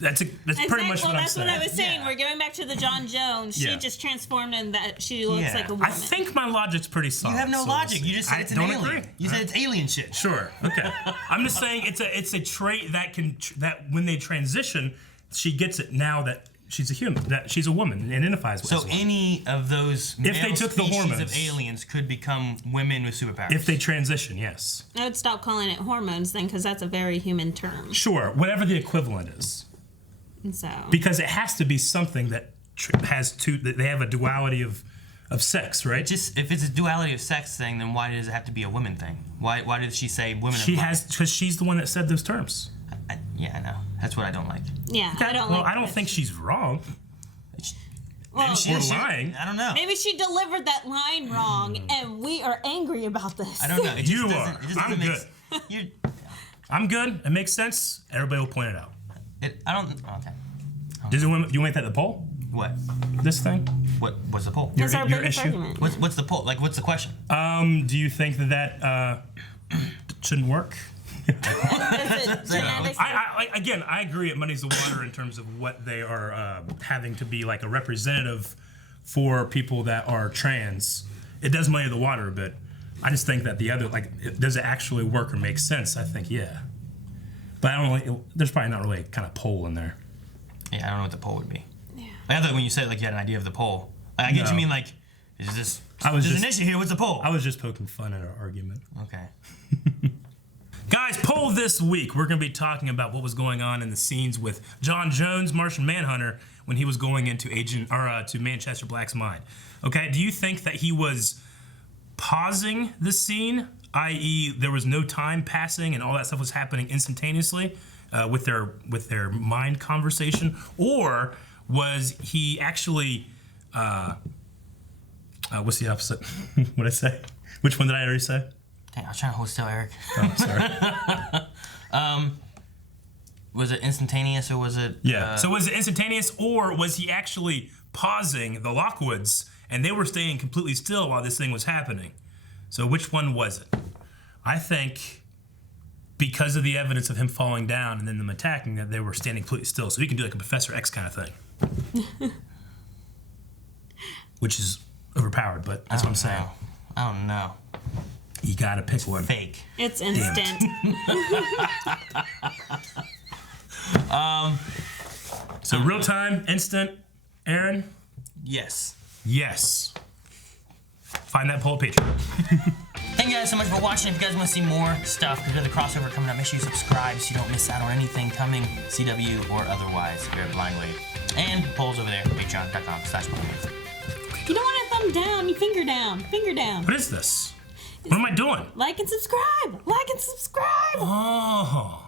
That's pretty much what I'm saying. That's what I was saying. We're going back to the John Jones. She just transformed in that she looks like a woman. I think my logic's pretty solid. You have no logic. You just said it's an alien. Agree. You said it's alien shit. Sure. Okay. I'm just saying it's a trait that when they transition, she gets it now that she's a human, that she's a woman, and identifies with. So any of those male if they took the hormones of aliens could become women with superpowers. If they transition, yes. I would stop calling it hormones then, because that's a very human term. Sure, whatever the equivalent is. So. Because it has to be something that has they have a duality of sex, right? Just if it's a duality of sex thing, then why does it have to be a women thing? Why does she say women? Because she's the one that said those terms. I know. That's what I don't like. Yeah, okay. I don't think she's wrong. Well, or lying. I don't know. Maybe she delivered that line wrong, and we are angry about this. I don't know. You are. I'm good. I'm good. It makes sense. Everybody will point it out. Okay. Do you make that the poll? What? This thing? What's the poll? That's our biggest argument. What's the poll? Like, what's the question? Do you think that shouldn't work? I agree. It muddies the water in terms of what they are having to be like a representative for people that are trans. It does muddy the water a bit, I just think that the other, does it actually work or make sense? I think, yeah. But I don't know, there's probably not really kind of poll in there. Yeah, I don't know what the poll would be. Yeah. I thought when you said you had an idea of the poll. I get you mean is this... There's an issue here. What's the poll? I was just poking fun at our argument. Okay. Guys, poll this week. We're going to be talking about what was going on in the scenes with John Jones, Martian Manhunter, when he was going into to Manchester Black's mind. Okay, do you think that he was pausing the scene, i.e., there was no time passing and all that stuff was happening instantaneously with their mind conversation, or was he actually? What's the opposite? What did I say? Which one did I already say? Dang, I was trying to hold still, Eric. Oh, sorry. Was it instantaneous or was it... Yeah. So was it instantaneous or was he actually pausing the Lockwoods and they were staying completely still while this thing was happening? So which one was it? I think because of the evidence of him falling down and then them attacking that they were standing completely still. So he can do like a Professor X kind of thing. Which is overpowered, but that's what I'm saying. I don't know. You gotta pick one. Fake. It's instant. So real time, instant, Aaron? Yes. Yes. Find that poll picture. Thank you guys so much for watching. If you guys want to see more stuff, because we have the crossover coming up, make sure you subscribe so you don't miss out on anything coming, CW or otherwise, here at Blind Wave. And polls over there, patreon.com/blindwave. You don't want a thumb down, you finger down. Finger down. What is this? What am I doing? Like and subscribe. Like and subscribe. Oh.